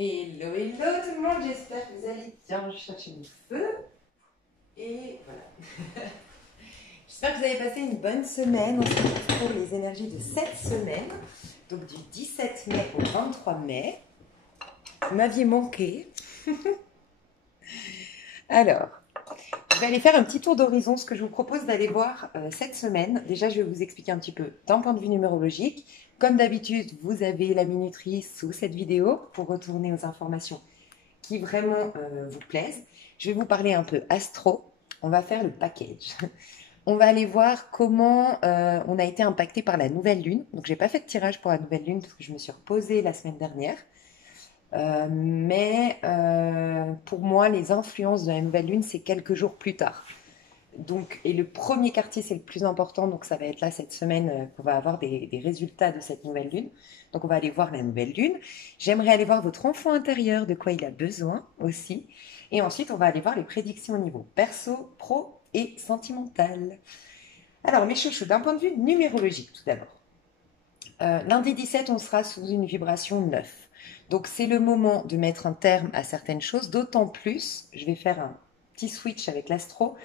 Hello, hello tout le monde, j'espère que vous allez bien. Je cherche mon feu. Et voilà. J'espère que vous avez passé une bonne semaine. On se retrouve pour les énergies de cette semaine. Donc du 17 mai au 23 mai. Vous m'aviez manqué. Alors, je vais aller faire un petit tour d'horizon. Ce que je vous propose d'aller voir cette semaine. Déjà, je vais vous expliquer un petit peu d'un point de vue numérologique. Comme d'habitude, vous avez la minuterie sous cette vidéo pour retourner aux informations qui vraiment vous plaisent. Je vais vous parler un peu astro. On va faire le package. On va aller voir comment on a été impacté par la nouvelle lune. Donc, j'ai pas fait de tirage pour la nouvelle lune parce que je me suis reposée la semaine dernière. Pour moi, les influences de la nouvelle lune, c'est quelques jours plus tard. Donc, et le premier quartier, c'est le plus important. Donc, ça va être là cette semaine qu'on va avoir des résultats de cette nouvelle lune. Donc, on va aller voir la nouvelle lune. J'aimerais aller voir votre enfant intérieur, de quoi il a besoin aussi. Et ensuite, on va aller voir les prédictions au niveau perso, pro et sentimental. Alors, mes chouchous, d'un point de vue numérologique, tout d'abord. Lundi 17, on sera sous une vibration 9. Donc, c'est le moment de mettre un terme à certaines choses. D'autant plus, je vais faire un petit switch avec l'astro.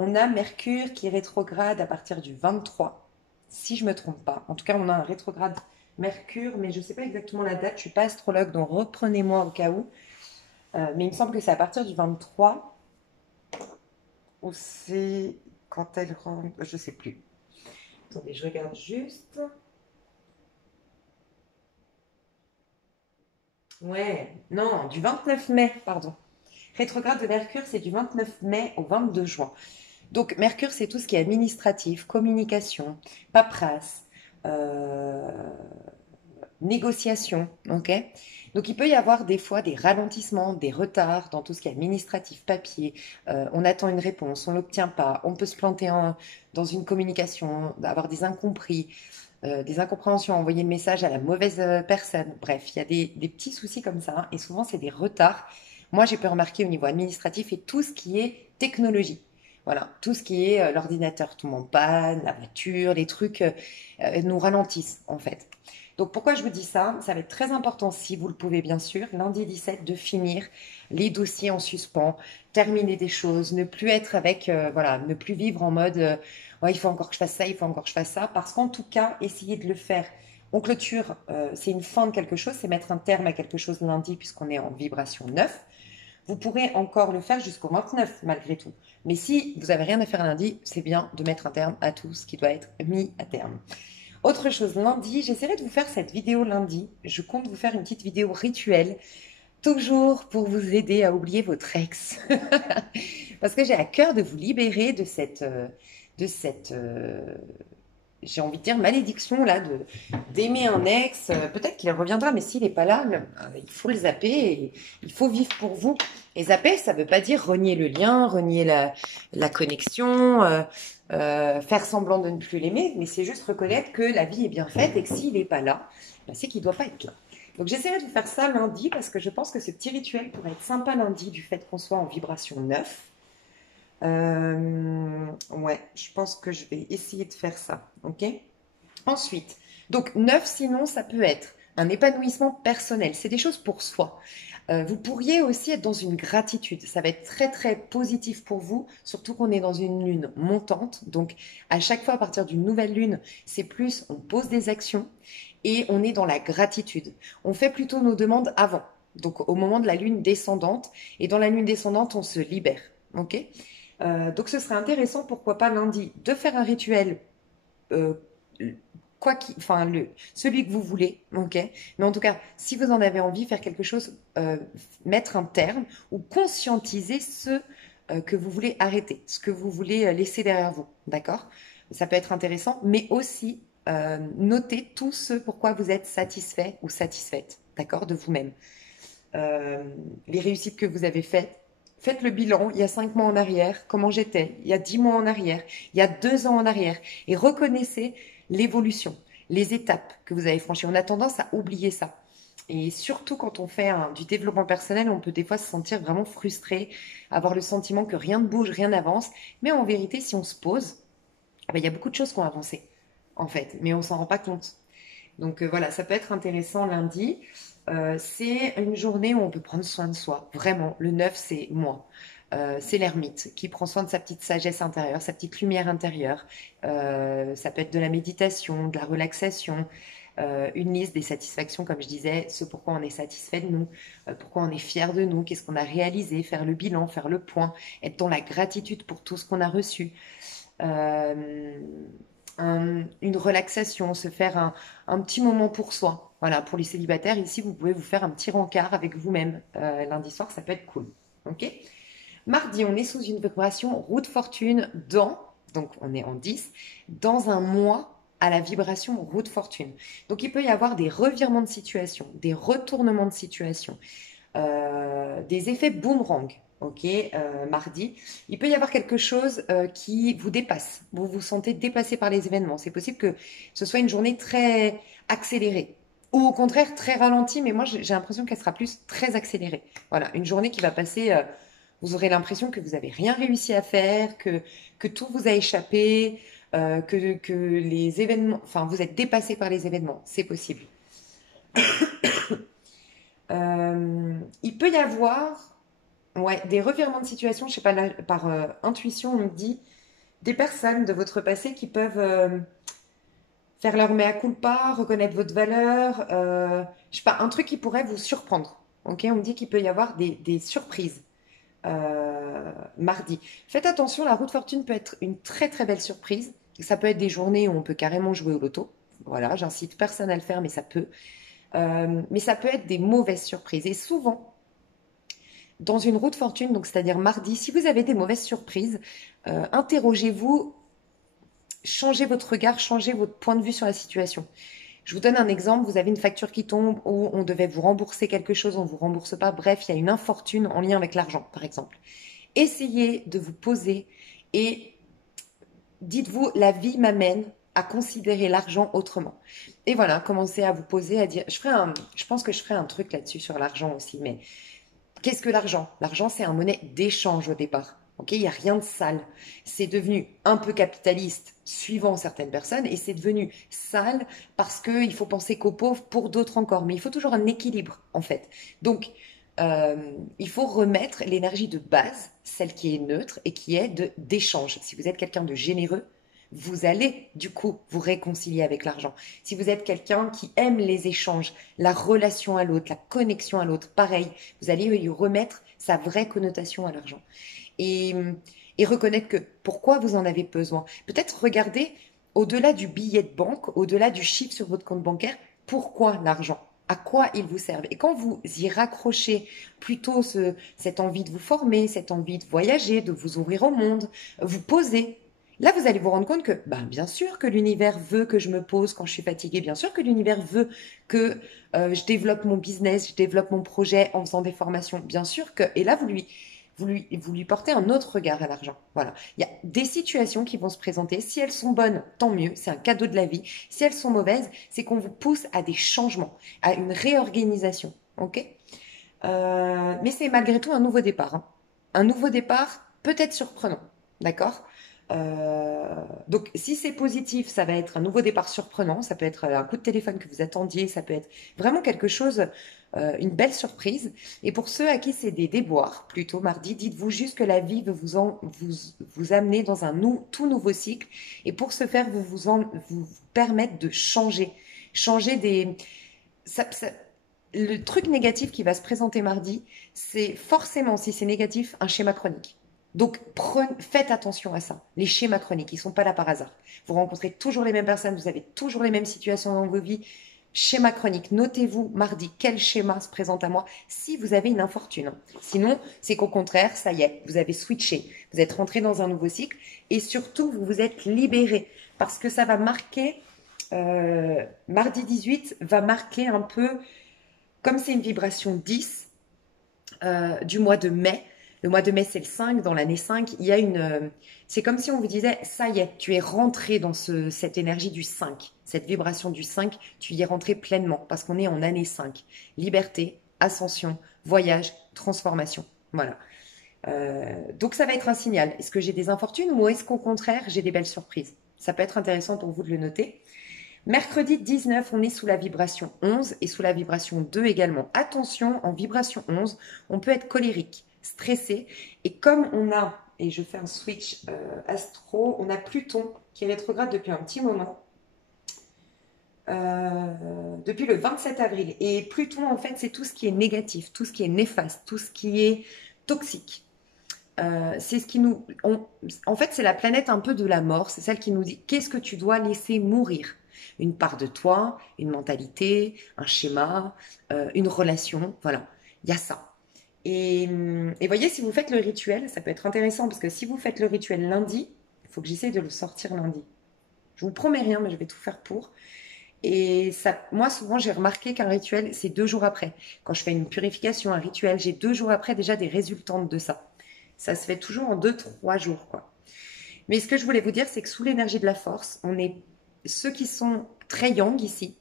On a Mercure qui est rétrograde à partir du 23, si je ne me trompe pas. En tout cas, on a un rétrograde Mercure, mais je ne sais pas exactement la date. Je ne suis pas astrologue, donc reprenez-moi au cas où. Mais il me semble que c'est à partir du 23, ou c'est quand elle rentre. Je ne sais plus. Attendez, je regarde juste. Ouais, non, du 29 mai, pardon. Rétrograde de Mercure, c'est du 29 mai au 22 juin. Donc, Mercure, c'est tout ce qui est administratif, communication, paperasse, euh, négociation, ok? Donc, il peut y avoir des fois des ralentissements, des retards dans tout ce qui est administratif, papier. On attend une réponse, on l'obtient pas, on peut se planter dans une communication, avoir des incompris, des incompréhensions, envoyer le message à la mauvaise personne. Bref, il y a des petits soucis comme ça, hein, et souvent, c'est des retards. Moi, j'ai pu remarquer au niveau administratif et tout ce qui est technologie. Voilà, tout ce qui est l'ordinateur tombe en panne, la voiture, les trucs nous ralentissent en fait. Donc pourquoi je vous dis ça? Ça va être très important si vous le pouvez bien sûr, lundi 17, de finir les dossiers en suspens, terminer des choses, ne plus être avec, voilà, ne plus vivre en mode ouais, il faut encore que je fasse ça, il faut encore que je fasse ça, parce qu'en tout cas, essayez de le faire. On clôture, c'est une fin de quelque chose, c'est mettre un terme à quelque chose lundi puisqu'on est en vibration 9. Vous pourrez encore le faire jusqu'au 29 malgré tout. Mais si vous n'avez rien à faire lundi, c'est bien de mettre un terme à tout ce qui doit être mis à terme. Autre chose, lundi, j'essaierai de vous faire cette vidéo lundi. Je compte vous faire une petite vidéo rituelle, toujours pour vous aider à oublier votre ex. Parce que j'ai à cœur de vous libérer de cette j'ai envie de dire, malédiction là d'aimer un ex. Peut-être qu'il reviendra, mais s'il n'est pas là, il faut le zapper et il faut vivre pour vous. Et zapper, ça ne veut pas dire renier le lien, renier la connexion, faire semblant de ne plus l'aimer, mais c'est juste reconnaître que la vie est bien faite et que s'il n'est pas là, ben, c'est qu'il ne doit pas être là. Donc j'essaierai de vous faire ça lundi parce que je pense que ce petit rituel pourrait être sympa lundi du fait qu'on soit en vibration 9. Ouais, je pense que je vais essayer de faire ça, ok? Ensuite, donc 9, sinon, ça peut être un épanouissement personnel. C'est des choses pour soi. Vous pourriez aussi être dans une gratitude. Ça va être très très positif pour vous, surtout qu'on est dans une lune montante. Donc à chaque fois à partir d'une nouvelle lune, c'est plus on pose des actions et on est dans la gratitude. On fait plutôt nos demandes avant, donc au moment de la lune descendante. Et dans la lune descendante, on se libère. Ok? Donc ce serait intéressant, pourquoi pas lundi, de faire un rituel, euh, enfin celui que vous voulez, ok. Mais en tout cas, si vous en avez envie, faire quelque chose, mettre un terme ou conscientiser ce que vous voulez arrêter, ce que vous voulez laisser derrière vous, d'accord? Ça peut être intéressant, mais aussi noter tout ce pourquoi vous êtes satisfait ou satisfaite, d'accord, de vous-même. Euh, les réussites que vous avez faites. Faites le bilan il y a 5 mois en arrière, comment j'étais, il y a 10 mois en arrière, il y a 2 ans en arrière, et reconnaissez l'évolution, les étapes que vous avez franchies. On a tendance à oublier ça. Et surtout quand on fait du développement personnel, on peut des fois se sentir vraiment frustré, avoir le sentiment que rien ne bouge, rien n'avance. Mais en vérité, si on se pose, il y a beaucoup de choses qui ont avancé, en fait, mais on s'en rend pas compte. Donc voilà, ça peut être intéressant lundi. c'est une journée où on peut prendre soin de soi. Vraiment, le 9, c'est moi. C'est l'ermite qui prend soin de sa petite sagesse intérieure, sa petite lumière intérieure. Ça peut être de la méditation, de la relaxation, une liste des satisfactions, comme je disais, ce pourquoi on est satisfait de nous, pourquoi on est fier de nous, qu'est-ce qu'on a réalisé, faire le bilan, faire le point, être dans la gratitude pour tout ce qu'on a reçu. Euh, une relaxation, se faire un petit moment pour soi. Voilà, pour les célibataires, ici, vous pouvez vous faire un petit rencard avec vous-même. Lundi soir, ça peut être cool. Ok? Mardi, on est sous une vibration roue de fortune donc on est en 10, dans un mois à la vibration roue de fortune. Donc il peut y avoir des revirements de situation, des retournements de situation, des effets boomerang. Ok, mardi, il peut y avoir quelque chose qui vous dépasse. Vous vous sentez dépassé par les événements. C'est possible que ce soit une journée très accélérée ou au contraire très ralentie, mais moi j'ai l'impression qu'elle sera plus très accélérée. Voilà, une journée qui va passer. Vous aurez l'impression que vous n'avez rien réussi à faire, que tout vous a échappé, que les événements, enfin, vous êtes dépassé par les événements. C'est possible. Il peut y avoir ouais, des revirements de situation, je sais pas, là, par intuition, on me dit des personnes de votre passé qui peuvent faire leur mea culpa, reconnaître votre valeur, je sais pas, un truc qui pourrait vous surprendre. Ok, on me dit qu'il peut y avoir des surprises. Mardi. Faites attention, la roue de fortune peut être une très très belle surprise. Ça peut être des journées où on peut carrément jouer au loto. Voilà, j'incite personne à le faire, mais ça peut. Mais ça peut être des mauvaises surprises. Et souvent, dans une roue de fortune, donc c'est-à-dire mardi, si vous avez des mauvaises surprises, interrogez-vous, changez votre regard, changez votre point de vue sur la situation. Je vous donne un exemple, vous avez une facture qui tombe ou on devait vous rembourser quelque chose, on ne vous rembourse pas. Bref, il y a une infortune en lien avec l'argent, par exemple. Essayez de vous poser et dites-vous, la vie m'amène à considérer l'argent autrement. Et voilà, commencez à vous poser, à dire, je pense que je ferai un truc là-dessus sur l'argent aussi, mais qu'est-ce que l'argent? L'argent, c'est un monnaie d'échange au départ. Ok, il n'y a rien de sale. C'est devenu un peu capitaliste suivant certaines personnes et c'est devenu sale parce qu'il faut penser qu'aux pauvres pour d'autres encore. Mais il faut toujours un équilibre en fait. Donc, euh, il faut remettre l'énergie de base, celle qui est neutre et qui est d'échange. Si vous êtes quelqu'un de généreux, vous allez du coup vous réconcilier avec l'argent. Si vous êtes quelqu'un qui aime les échanges, la relation à l'autre, la connexion à l'autre, pareil, vous allez lui remettre sa vraie connotation à l'argent. Et, et reconnaître que pourquoi vous en avez besoin. Peut-être regarder au-delà du billet de banque, au-delà du chiffre sur votre compte bancaire, pourquoi l'argent? À quoi il vous sert? Et quand vous y raccrochez plutôt cette envie de vous former, cette envie de voyager, de vous ouvrir au monde, vous posez. Là, vous allez vous rendre compte que, ben, bien sûr que l'univers veut que je me pose quand je suis fatiguée, bien sûr que l'univers veut que je développe mon business, je développe mon projet en faisant des formations, bien sûr que, et là, vous lui portez un autre regard à l'argent. Voilà. Il y a des situations qui vont se présenter. Si elles sont bonnes, tant mieux, c'est un cadeau de la vie. Si elles sont mauvaises, c'est qu'on vous pousse à des changements, à une réorganisation. Ok? Mais c'est malgré tout un nouveau départ, hein. Un nouveau départ peut-être surprenant. D'accord? Donc, si c'est positif, ça va être un nouveau départ surprenant. Ça peut être un coup de téléphone que vous attendiez. Ça peut être vraiment quelque chose, une belle surprise. Et pour ceux à qui c'est des déboires, plutôt mardi, dites-vous juste que la vie veut vous amener dans un tout nouveau cycle. Et pour ce faire, vous permettre de changer. Changer des. Le truc négatif qui va se présenter mardi, c'est forcément, si c'est négatif, un schéma chronique. Donc, faites attention à ça. Les schémas chroniques, ils ne sont pas là par hasard. Vous rencontrez toujours les mêmes personnes, vous avez toujours les mêmes situations dans vos vies. Schéma chronique, notez-vous mardi quel schéma se présente à moi si vous avez une infortune. Sinon, c'est qu'au contraire, ça y est, vous avez switché, vous êtes rentré dans un nouveau cycle et surtout, vous vous êtes libéré parce que ça va marquer, mardi 18 va marquer un peu, comme c'est une vibration 10 du mois de mai. Le mois de mai, c'est le 5, dans l'année 5, il y a c'est comme si on vous disait, ça y est, tu es rentré dans cette énergie du 5, cette vibration du 5, tu y es rentré pleinement, parce qu'on est en année 5. Liberté, ascension, voyage, transformation. Voilà. Donc ça va être un signal. Est-ce que j'ai des infortunes ou est-ce qu'au contraire, j'ai des belles surprises? Ça peut être intéressant pour vous de le noter. Mercredi 19, on est sous la vibration 11 et sous la vibration 2 également. Attention, en vibration 11, on peut être colérique, stressé. Et comme on a, et je fais un switch astro, on a Pluton qui est rétrograde depuis un petit moment. Depuis le 27 avril. Et Pluton, en fait, c'est tout ce qui est négatif, tout ce qui est néfaste, tout ce qui est toxique. C'est ce qui nous... en fait, c'est la planète un peu de la mort. C'est celle qui nous dit qu'est-ce que tu dois laisser mourir. Une part de toi, une mentalité, un schéma, une relation. Voilà, il y a ça. Et voyez, si vous faites le rituel, ça peut être intéressant parce que si vous faites le rituel lundi, il faut que j'essaye de le sortir lundi. Je vous promets rien, mais je vais tout faire pour. Et ça, moi, souvent, j'ai remarqué qu'un rituel, c'est 2 jours après. Quand je fais une purification, un rituel, j'ai 2 jours après déjà des résultantes de ça. Ça se fait toujours en 2-3 jours, quoi. Mais ce que je voulais vous dire, c'est que sous l'énergie de la force, on est ceux qui sont très yang ici,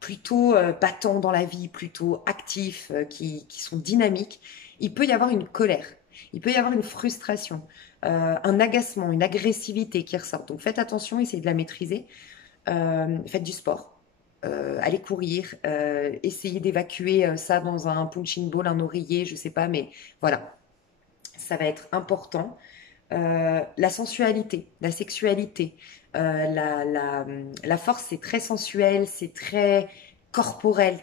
plutôt battants dans la vie, plutôt actifs, qui sont dynamiques. Il peut y avoir une colère, il peut y avoir une frustration, un agacement, une agressivité qui ressort. Donc faites attention, essayez de la maîtriser. Faites du sport, allez courir, essayez d'évacuer ça dans un punching ball, un oreiller, je sais pas, mais voilà, ça va être important. La sensualité, la sexualité, la force, c'est très sensuel, c'est très corporel.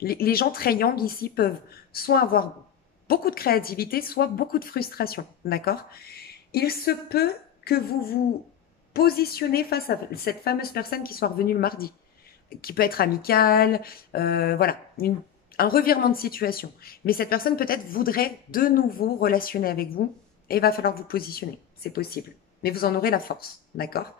Les gens très yang ici peuvent soit avoir beaucoup de créativité, soit beaucoup de frustration, d'accord? Il se peut que vous vous positionnez face à cette fameuse personne qui soit revenue le mardi, qui peut être amicale, voilà, un revirement de situation. Mais cette personne peut-être voudrait de nouveau relationner avec vous et il va falloir vous positionner, c'est possible. Mais vous en aurez la force, d'accord?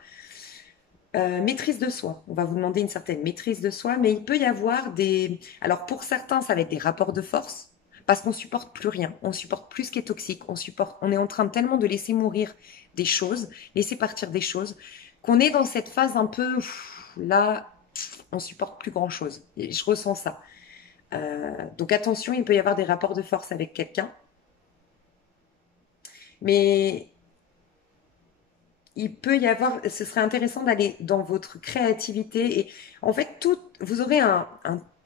Maîtrise de soi, on va vous demander une certaine maîtrise de soi, mais il peut y avoir des... Alors pour certains, ça va être des rapports de force, parce qu'on supporte plus rien, on supporte plus ce qui est toxique, on est en train tellement de laisser mourir des choses, laisser partir des choses, qu'on est dans cette phase un peu, là, on supporte plus grand chose. Et je ressens ça. Donc attention, il peut y avoir des rapports de force avec quelqu'un, mais il peut y avoir, ce serait intéressant d'aller dans votre créativité et en fait, vous aurez un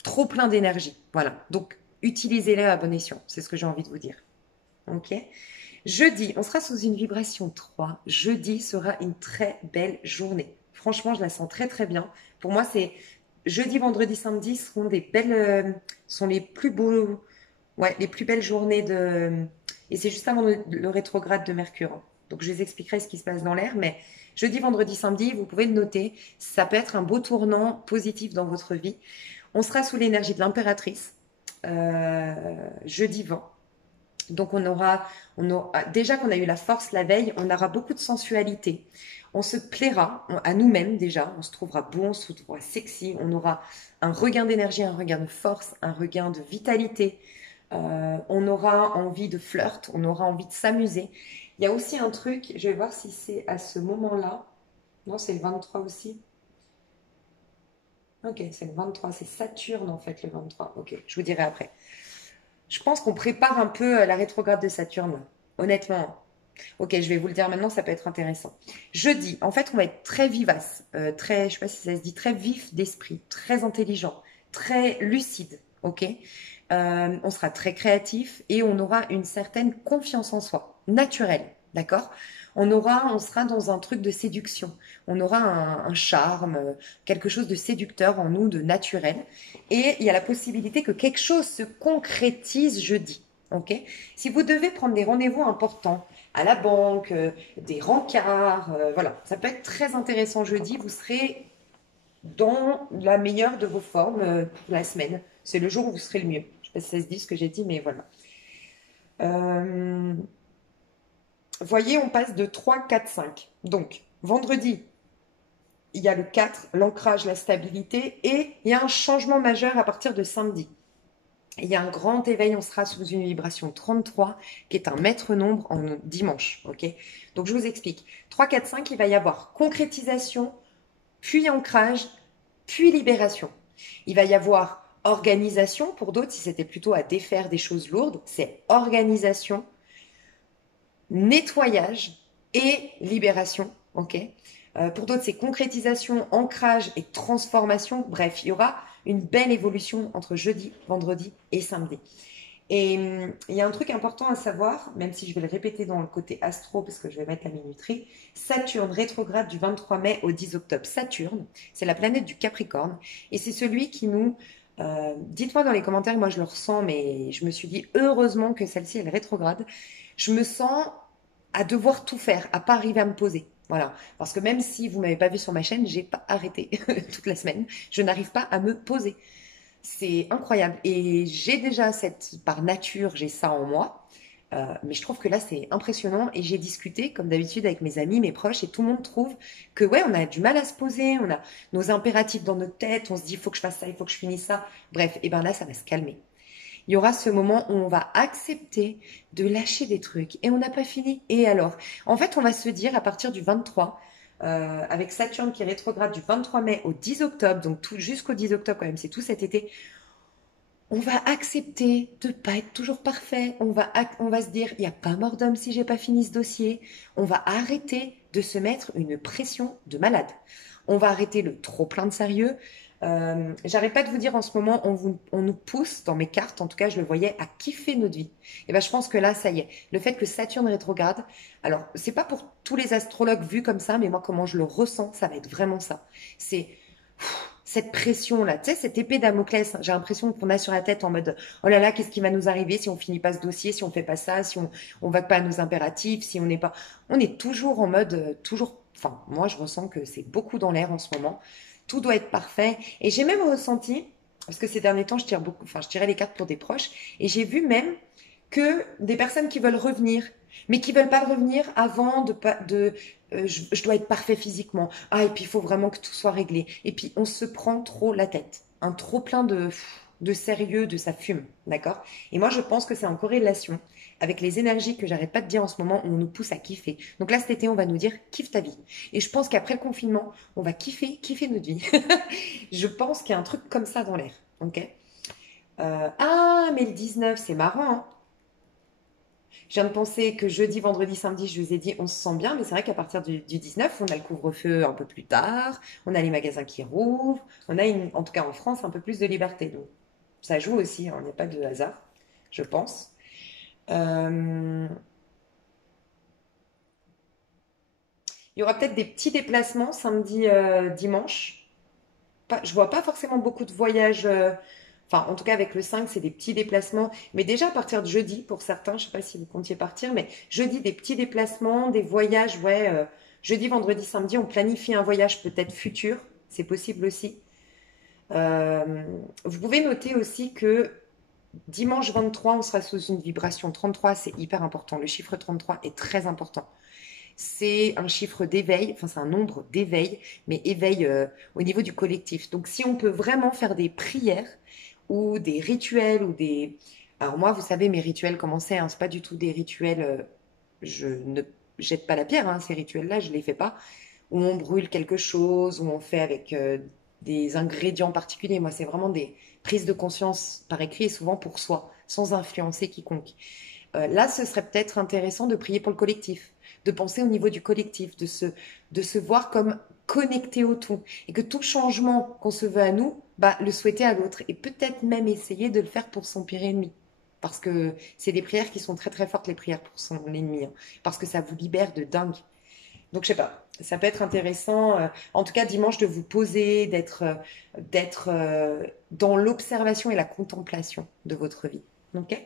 trop plein d'énergie. Voilà. Donc, utilisez-la à bon escient. C'est ce que j'ai envie de vous dire. Ok? Jeudi, on sera sous une vibration 3. Jeudi sera une très belle journée. Franchement, je la sens très très bien. Pour moi, c'est jeudi, vendredi, samedi seront des belles, sont les plus beaux, ouais, les plus belles journées de. Et c'est juste avant le rétrograde de Mercure. Donc je vous expliquerai ce qui se passe dans l'air, mais jeudi, vendredi, samedi, vous pouvez le noter. Ça peut être un beau tournant positif dans votre vie. On sera sous l'énergie de l'impératrice. Jeudi 20. Donc on aura déjà qu'on a eu la force la veille, on aura beaucoup de sensualité. On se plaira à nous-mêmes déjà, on se trouvera beau, on se trouvera sexy, on aura un regain d'énergie, un regain de force, un regain de vitalité. On aura envie de flirt, on aura envie de s'amuser. Il y a aussi un truc, je vais voir si c'est à ce moment-là. Non, c'est le 23 aussi. Ok, c'est le 23, c'est Saturne en fait le 23. Ok, je vous dirai après. Je pense qu'on prépare un peu la rétrograde de Saturne, honnêtement. Ok, je vais vous le dire maintenant, ça peut être intéressant. Jeudi, en fait, on va être très vivace, très, je sais pas si ça se dit, très vif d'esprit, très intelligent, très lucide, ok? On sera très créatif et on aura une certaine confiance en soi, naturelle, d'accord? On sera dans un truc de séduction. On aura un charme, quelque chose de séducteur en nous, de naturel. Et il y a la possibilité que quelque chose se concrétise jeudi. Ok? Si vous devez prendre des rendez-vous importants à la banque, des rencarts, voilà, ça peut être très intéressant jeudi. Vous serez dans la meilleure de vos formes pour la semaine. C'est le jour où vous serez le mieux. Je ne sais pas si ça se dit ce que j'ai dit, mais voilà. Voyez, on passe de 3, 4, 5. Donc, vendredi, il y a le 4, l'ancrage, la stabilité, et il y a un changement majeur à partir de samedi. Il y a un grand éveil, on sera sous une vibration 33, qui est un maître nombre en dimanche. Ok. Donc, je vous explique. 3, 4, 5, il va y avoir concrétisation, puis ancrage, puis libération. Il va y avoir organisation, pour d'autres, si c'était plutôt à défaire des choses lourdes, c'est organisation, nettoyage et libération, ok? Pour d'autres, c'est concrétisation, ancrage et transformation. Bref, il y aura une belle évolution entre jeudi, vendredi et samedi. Et il y a un truc important à savoir, même si je vais le répéter dans le côté astro, parce que je vais mettre la minuterie, Saturne rétrograde du 23 mai au 10 octobre. Saturne, c'est la planète du Capricorne, et c'est celui qui nous... dites-moi dans les commentaires, moi je le ressens, mais je me suis dit, heureusement que celle-ci, elle rétrograde. Je me sens à devoir tout faire, à pas arriver à me poser. Voilà, parce que même si vous m'avez pas vu sur ma chaîne, j'ai pas arrêté toute la semaine. Je n'arrive pas à me poser. C'est incroyable. Et j'ai déjà cette, par nature, j'ai ça en moi. Mais je trouve que là, c'est impressionnant. Et j'ai discuté, comme d'habitude, avec mes amis, mes proches, et tout le monde trouve que, ouais, on a du mal à se poser, on a nos impératifs dans notre tête, on se dit, il faut que je fasse ça, il faut que je finisse ça. Bref, et ben là, ça va se calmer. Il y aura ce moment où on va accepter de lâcher des trucs et on n'a pas fini. Et alors? En fait, on va se dire à partir du 23, avec Saturne qui rétrograde du 23 mai au 10 octobre, donc tout jusqu'au 10 octobre quand même, c'est tout cet été, on va accepter de pas être toujours parfait. On va se dire, il n'y a pas mort d'homme si j'ai pas fini ce dossier. On va arrêter de se mettre une pression de malade. On va arrêter le trop plein de sérieux. J'arrête pas de vous dire en ce moment, on nous pousse, dans mes cartes, en tout cas je le voyais, à kiffer notre vie. Et ben je pense que là, ça y est. Le fait que Saturne rétrograde, alors c'est pas pour tous les astrologues vus comme ça, mais moi comment je le ressens, ça va être vraiment ça. C'est cette pression-là, tu sais, cette épée Damoclès, j'ai l'impression qu'on a sur la tête en mode, oh là là, qu'est-ce qui va nous arriver si on finit pas ce dossier, si on fait pas ça, si on va pas à nos impératifs, si on n'est pas, on est toujours en mode, toujours, enfin, moi je ressens que c'est beaucoup dans l'air en ce moment. Tout doit être parfait. Et j'ai même ressenti, parce que ces derniers temps, je tire beaucoup, enfin, je tirais les cartes pour des proches, et j'ai vu même que des personnes qui veulent revenir, mais qui veulent pas revenir avant je dois être parfait physiquement. Ah, et puis il faut vraiment que tout soit réglé. Et puis on se prend trop la tête. Un trop plein de sérieux, de sa fume. D'accord? Et moi, je pense que c'est en corrélation avec les énergies que j'arrête pas de dire en ce moment où on nous pousse à kiffer. Donc là, cet été, on va nous dire kiffe ta vie. Et je pense qu'après le confinement, on va kiffer notre vie. Je pense qu'il y a un truc comme ça dans l'air. Ok? Ah, mais le 19, c'est marrant, hein. Je viens de penser que jeudi, vendredi, samedi, je vous ai dit, on se sent bien, mais c'est vrai qu'à partir du 19, on a le couvre-feu un peu plus tard, on a les magasins qui rouvrent, on a, en tout cas en France, un peu plus de liberté. Donc, ça joue aussi, hein, il n'y a pas de hasard, je pense. Euh, il y aura peut-être des petits déplacements samedi, dimanche. Je vois pas forcément beaucoup de voyages. Enfin, en tout cas, avec le 5, c'est des petits déplacements. Mais déjà, à partir de jeudi, pour certains, je sais pas si vous comptiez partir, mais jeudi, des petits déplacements, des voyages, ouais. Jeudi, vendredi, samedi, on planifie un voyage peut-être futur. C'est possible aussi. Euh, Vous pouvez noter aussi que dimanche 23, on sera sous une vibration 33. C'est hyper important. Le chiffre 33 est très important. C'est un chiffre d'éveil, enfin c'est un nombre d'éveil, mais éveil au niveau du collectif. Donc si on peut vraiment faire des prières ou des rituels ou des... Alors moi, vous savez, mes rituels, comment c'est, hein, c'est pas du tout des rituels, je ne jette pas la pierre, hein, ces rituels-là, je les fais pas, où on brûle quelque chose, où on fait avec des ingrédients particuliers. Moi, c'est vraiment des prises de conscience par écrit et souvent pour soi, sans influencer quiconque. Là, ce serait peut-être intéressant de prier pour le collectif, de penser au niveau du collectif, de se voir comme connecté au tout. Et que tout changement qu'on se veut à nous, bah, le souhaiter à l'autre. Et peut-être même essayer de le faire pour son pire ennemi. Parce que c'est des prières qui sont très très fortes, les prières pour son ennemi. Hein. Parce que ça vous libère de dingue. Donc, je sais pas, ça peut être intéressant, en tout cas dimanche, de vous poser, d'être dans l'observation et la contemplation de votre vie. Ok?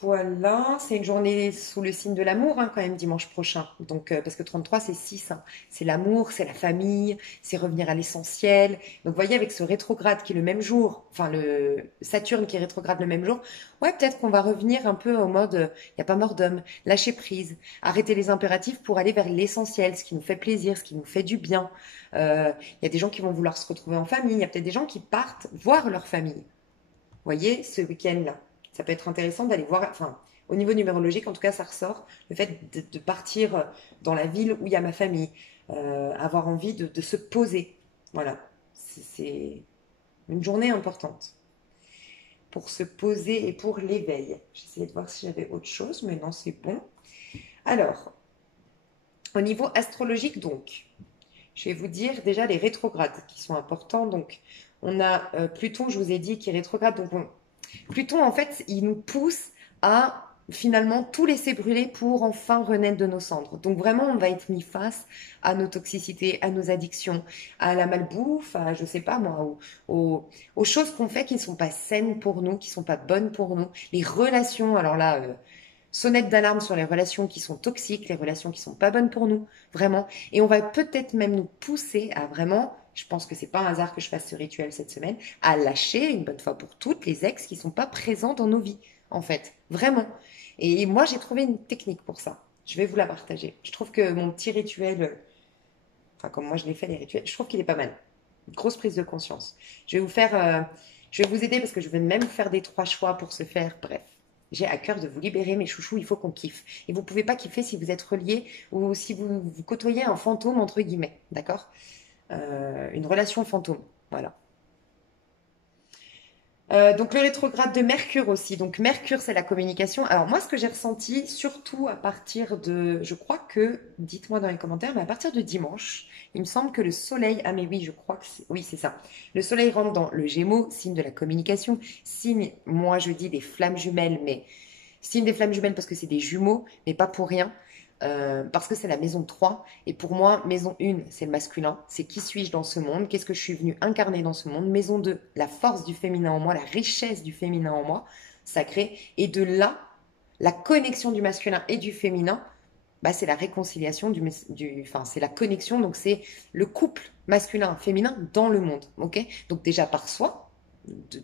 Voilà, c'est une journée sous le signe de l'amour hein, quand même dimanche prochain. Donc parce que 33 c'est 6, hein. C'est l'amour, c'est la famille, c'est revenir à l'essentiel. Donc vous voyez avec ce rétrograde qui est le même jour, enfin le Saturne qui est rétrograde le même jour, ouais peut-être qu'on va revenir un peu au mode il n'y a pas mort d'homme, lâcher prise, arrêter les impératifs pour aller vers l'essentiel, ce qui nous fait plaisir, ce qui nous fait du bien. Il y a des gens qui vont vouloir se retrouver en famille, il y a peut-être des gens qui partent voir leur famille. Vous voyez, ce week-end-là. Ça peut être intéressant d'aller voir, enfin, au niveau numérologique, en tout cas, ça ressort, le fait de partir dans la ville où il y a ma famille, avoir envie de se poser. Voilà, c'est une journée importante pour se poser et pour l'éveil. J'essayais de voir si j'avais autre chose, mais non, c'est bon. Alors, Au niveau astrologique, donc, je vais vous dire déjà les rétrogrades qui sont importants. Donc, on a Pluton, je vous ai dit, qui est rétrograde. Donc, Pluton, en fait, il nous pousse à finalement tout laisser brûler pour enfin renaître de nos cendres. Donc vraiment, on va être mis face à nos toxicités, à nos addictions, à la malbouffe, à, je sais pas moi, aux choses qu'on fait qui ne sont pas saines pour nous, qui ne sont pas bonnes pour nous. Les relations, alors là, sonnette d'alarme sur les relations qui sont toxiques, les relations qui sont pas bonnes pour nous, vraiment. Et on va peut-être même nous pousser à vraiment, je pense que c'est pas un hasard que je fasse ce rituel cette semaine, à lâcher une bonne fois pour toutes les ex qui sont pas présents dans nos vies, en fait, vraiment. Et moi, j'ai trouvé une technique pour ça. Je vais vous la partager. Je trouve que mon petit rituel, enfin comme moi je l'ai fait les rituels, je trouve qu'il est pas mal. Une grosse prise de conscience. Je vais vous faire, je vais vous aider parce que je vais même vous faire des 3 choix pour se faire. Bref. J'ai à cœur de vous libérer, mes chouchous, il faut qu'on kiffe. Et vous pouvez pas kiffer si vous êtes relié ou si vous côtoyez un fantôme, entre guillemets, d'accord? Une relation fantôme, voilà. Donc le rétrograde de Mercure aussi. Donc Mercure, c'est la communication. Alors moi, ce que j'ai ressenti, surtout à partir de, je crois que, dites-moi dans les commentaires, mais à partir de dimanche, il me semble que le Soleil, ah mais oui, je crois que oui, c'est ça. Le Soleil rentre dans le Gémeaux, signe de la communication, signe, moi je dis des flammes jumelles, mais signe des flammes jumelles parce que c'est des jumeaux, mais pas pour rien. Parce que c'est la maison 3. Et pour moi, maison 1, c'est le masculin. C'est qui suis-je dans ce monde? Qu'est-ce que je suis venu incarner dans ce monde? Maison 2, la force du féminin en moi, la richesse du féminin en moi, sacré. Et de là, la connexion du masculin et du féminin, bah, c'est la réconciliation enfin, c'est la connexion, donc c'est le couple masculin-féminin dans le monde. Ok? Donc déjà par soi,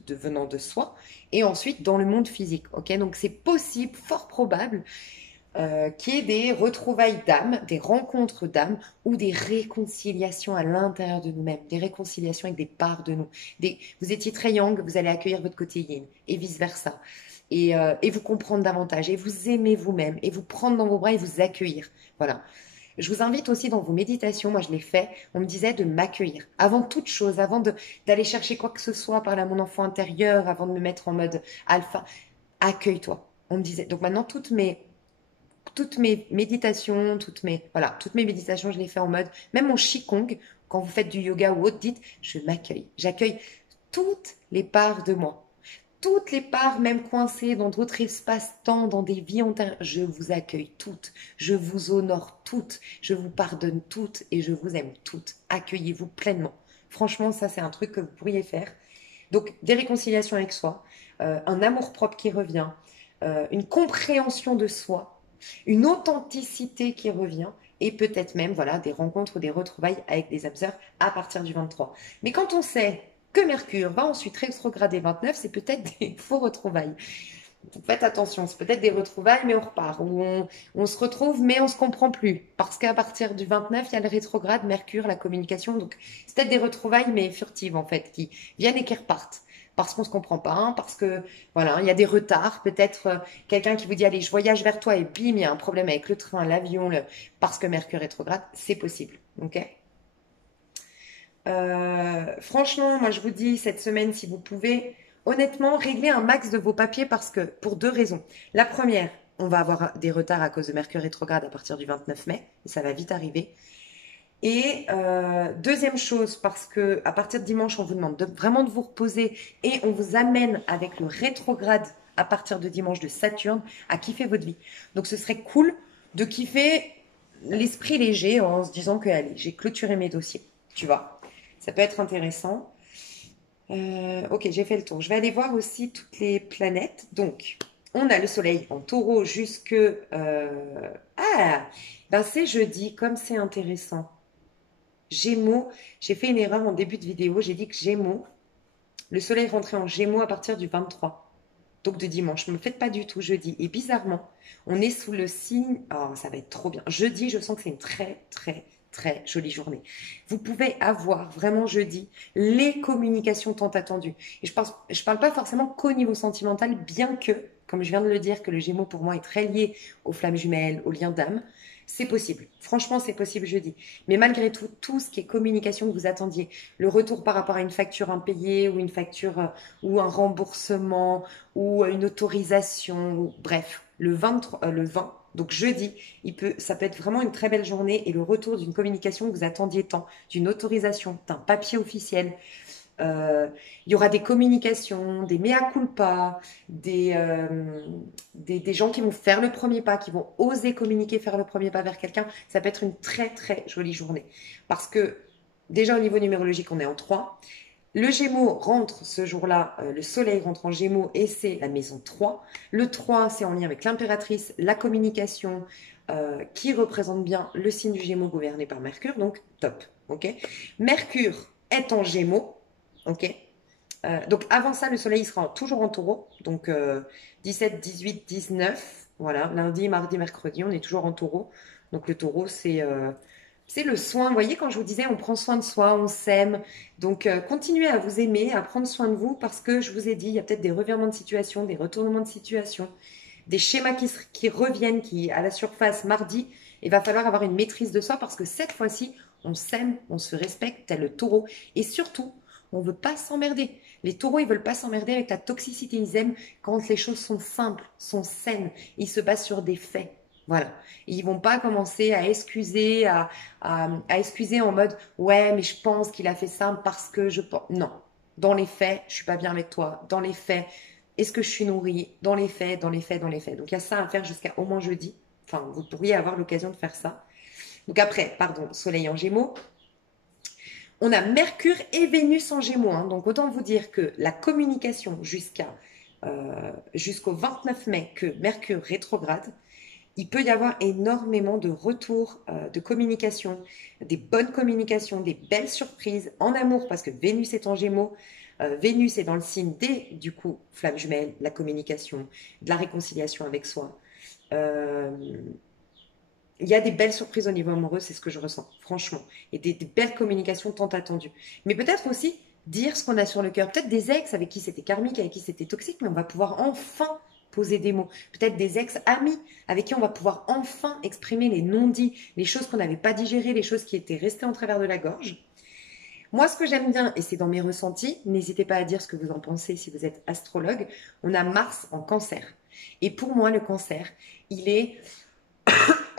venant de soi, et ensuite dans le monde physique. Ok? Donc c'est possible, fort probable qui est des retrouvailles d'âme, des rencontres d'âme ou des réconciliations à l'intérieur de nous-mêmes, des réconciliations avec des parts de nous. Vous étiez très yang, vous allez accueillir votre côté yin et vice-versa. Et vous comprendre davantage et vous aimer vous-même et vous prendre dans vos bras et vous accueillir. Voilà. Je vous invite aussi dans vos méditations, moi je l'ai fait, on me disait de m'accueillir. Avant toute chose, d'aller chercher quoi que ce soit, parler à mon enfant intérieur, avant de me mettre en mode alpha, accueille-toi. On me disait, donc maintenant toutes mes méditations, toutes mes méditations, je les fais en mode, même mon Qigong, quand vous faites du yoga ou autre, dites, je m'accueille. J'accueille toutes les parts de moi. Toutes les parts, même coincées dans d'autres espaces-temps, dans des vies antérieures, je vous accueille toutes. Je vous honore toutes. Je vous pardonne toutes et je vous aime toutes. Accueillez-vous pleinement. Franchement, ça, c'est un truc que vous pourriez faire. Donc, des réconciliations avec soi, un amour-propre qui revient, une compréhension de soi, une authenticité qui revient et peut-être même voilà, des rencontres, des retrouvailles avec des âmes sœurs à partir du 23. Mais quand on sait que Mercure va ensuite rétrograder 29, c'est peut-être des faux retrouvailles. Faites attention, c'est peut-être des retrouvailles, mais on repart, où on se retrouve, mais on se comprend plus. Parce qu'à partir du 29, il y a le rétrograde, Mercure, la communication. Donc, c'est peut-être des retrouvailles, mais furtives, en fait, qui viennent et qui repartent. Parce qu'on se comprend pas, hein, parce que, voilà, il y a des retards. Peut-être quelqu'un qui vous dit, allez, je voyage vers toi, et bim, il y a un problème avec le train, l'avion, parce que Mercure rétrograde, c'est possible. Ok? Franchement, moi je vous dis cette semaine, si vous pouvez, honnêtement, régler un max de vos papiers parce que pour 2 raisons. La première, on va avoir des retards à cause de Mercure rétrograde à partir du 29 mai, et ça va vite arriver. Et deuxième chose, parce que à partir de dimanche, on vous demande vraiment de vous reposer et on vous amène avec le rétrograde à partir de dimanche de Saturne à kiffer votre vie. Donc ce serait cool de kiffer l'esprit léger en se disant que allez, j'ai clôturé mes dossiers, tu vois. Ça peut être intéressant. Ok, j'ai fait le tour. Je vais aller voir aussi toutes les planètes. Donc, on a le Soleil en Taureau jusque... Ah, ben c'est jeudi, comme c'est intéressant. Gémeaux, j'ai fait une erreur en début de vidéo. J'ai dit que Gémeaux, le Soleil rentrait en Gémeaux à partir du 23. Donc de dimanche. Ne me faites pas du tout jeudi. Et bizarrement, on est sous le signe... Oh, ça va être trop bien. Jeudi, je sens que c'est une très, très, très jolie journée. Vous pouvez avoir vraiment jeudi les communications tant attendues. Et je parle pas forcément qu'au niveau sentimental, bien que, comme je viens de le dire, que le Gémeaux pour moi est très lié aux flammes jumelles, aux liens d'âme. C'est possible. Franchement, c'est possible jeudi. Mais malgré tout, tout ce qui est communication que vous attendiez, le retour par rapport à une facture impayée ou une facture ou un remboursement ou une autorisation, ou, bref, le 23, le 20, Donc jeudi, ça peut être vraiment une très belle journée et le retour d'une communication que vous attendiez tant, d'une autorisation, d'un papier officiel. Euh, il y aura des communications, des mea culpa, des gens qui vont faire le premier pas, qui vont oser communiquer, faire le premier pas vers quelqu'un. Ça peut être une très très jolie journée. Parce que déjà au niveau numérologique, on est en 3. Le Gémeaux rentre ce jour-là, le Soleil rentre en Gémeaux et c'est la maison 3. Le 3, c'est en lien avec l'impératrice, la communication, qui représente bien le signe du Gémeaux gouverné par Mercure, donc top. Ok. Mercure est en Gémeaux, ok. Donc avant ça, le Soleil sera toujours en Taureau, donc 17, 18, 19, voilà, lundi, mardi, mercredi, on est toujours en Taureau. Donc le Taureau, c'est le soin. Vous voyez, quand je vous disais, on prend soin de soi, on s'aime. Donc, continuez à vous aimer, à prendre soin de vous parce que je vous ai dit, il y a peut-être des revirements de situation, des retournements de situation, des schémas qui reviennent, qui à la surface mardi. Il va falloir avoir une maîtrise de soi parce que cette fois-ci, on s'aime, on se respecte, tel le taureau. Et surtout, on ne veut pas s'emmerder. Les taureaux, ils veulent pas s'emmerder avec la toxicité. Ils aiment quand les choses sont simples, sont saines. Ils se basent sur des faits. Voilà. Et ils vont pas commencer à excuser, à excuser en mode ouais, mais je pense qu'il a fait ça parce que je pense. Non. Dans les faits, je suis pas bien avec toi. Dans les faits, est-ce que je suis nourrie? Dans les faits, dans les faits, dans les faits. Donc il y a ça à faire jusqu'à au moins jeudi. Enfin, vous pourriez avoir l'occasion de faire ça. Donc après, pardon, Soleil en Gémeaux. On a Mercure et Vénus en Gémeaux. Hein. Donc autant vous dire que la communication jusqu'au 29 mai que Mercure rétrograde, il peut y avoir énormément de retours de communication, des bonnes communications, des belles surprises en amour parce que Vénus est en Gémeaux. Vénus est dans le signe des, du coup, flamme jumelle, la communication, de la réconciliation avec soi. Euh, il y a des belles surprises au niveau amoureux, c'est ce que je ressens, franchement. Et des belles communications tant attendues. Mais peut-être aussi dire ce qu'on a sur le cœur. Peut-être des ex avec qui c'était karmique, avec qui c'était toxique, mais on va pouvoir enfin poser des mots. Peut-être des ex-amis avec qui on va pouvoir enfin exprimer les non-dits, les choses qu'on n'avait pas digérées, les choses qui étaient restées en travers de la gorge. Moi, ce que j'aime bien, et c'est dans mes ressentis, n'hésitez pas à dire ce que vous en pensez si vous êtes astrologue, on a Mars en cancer. Et pour moi, le cancer,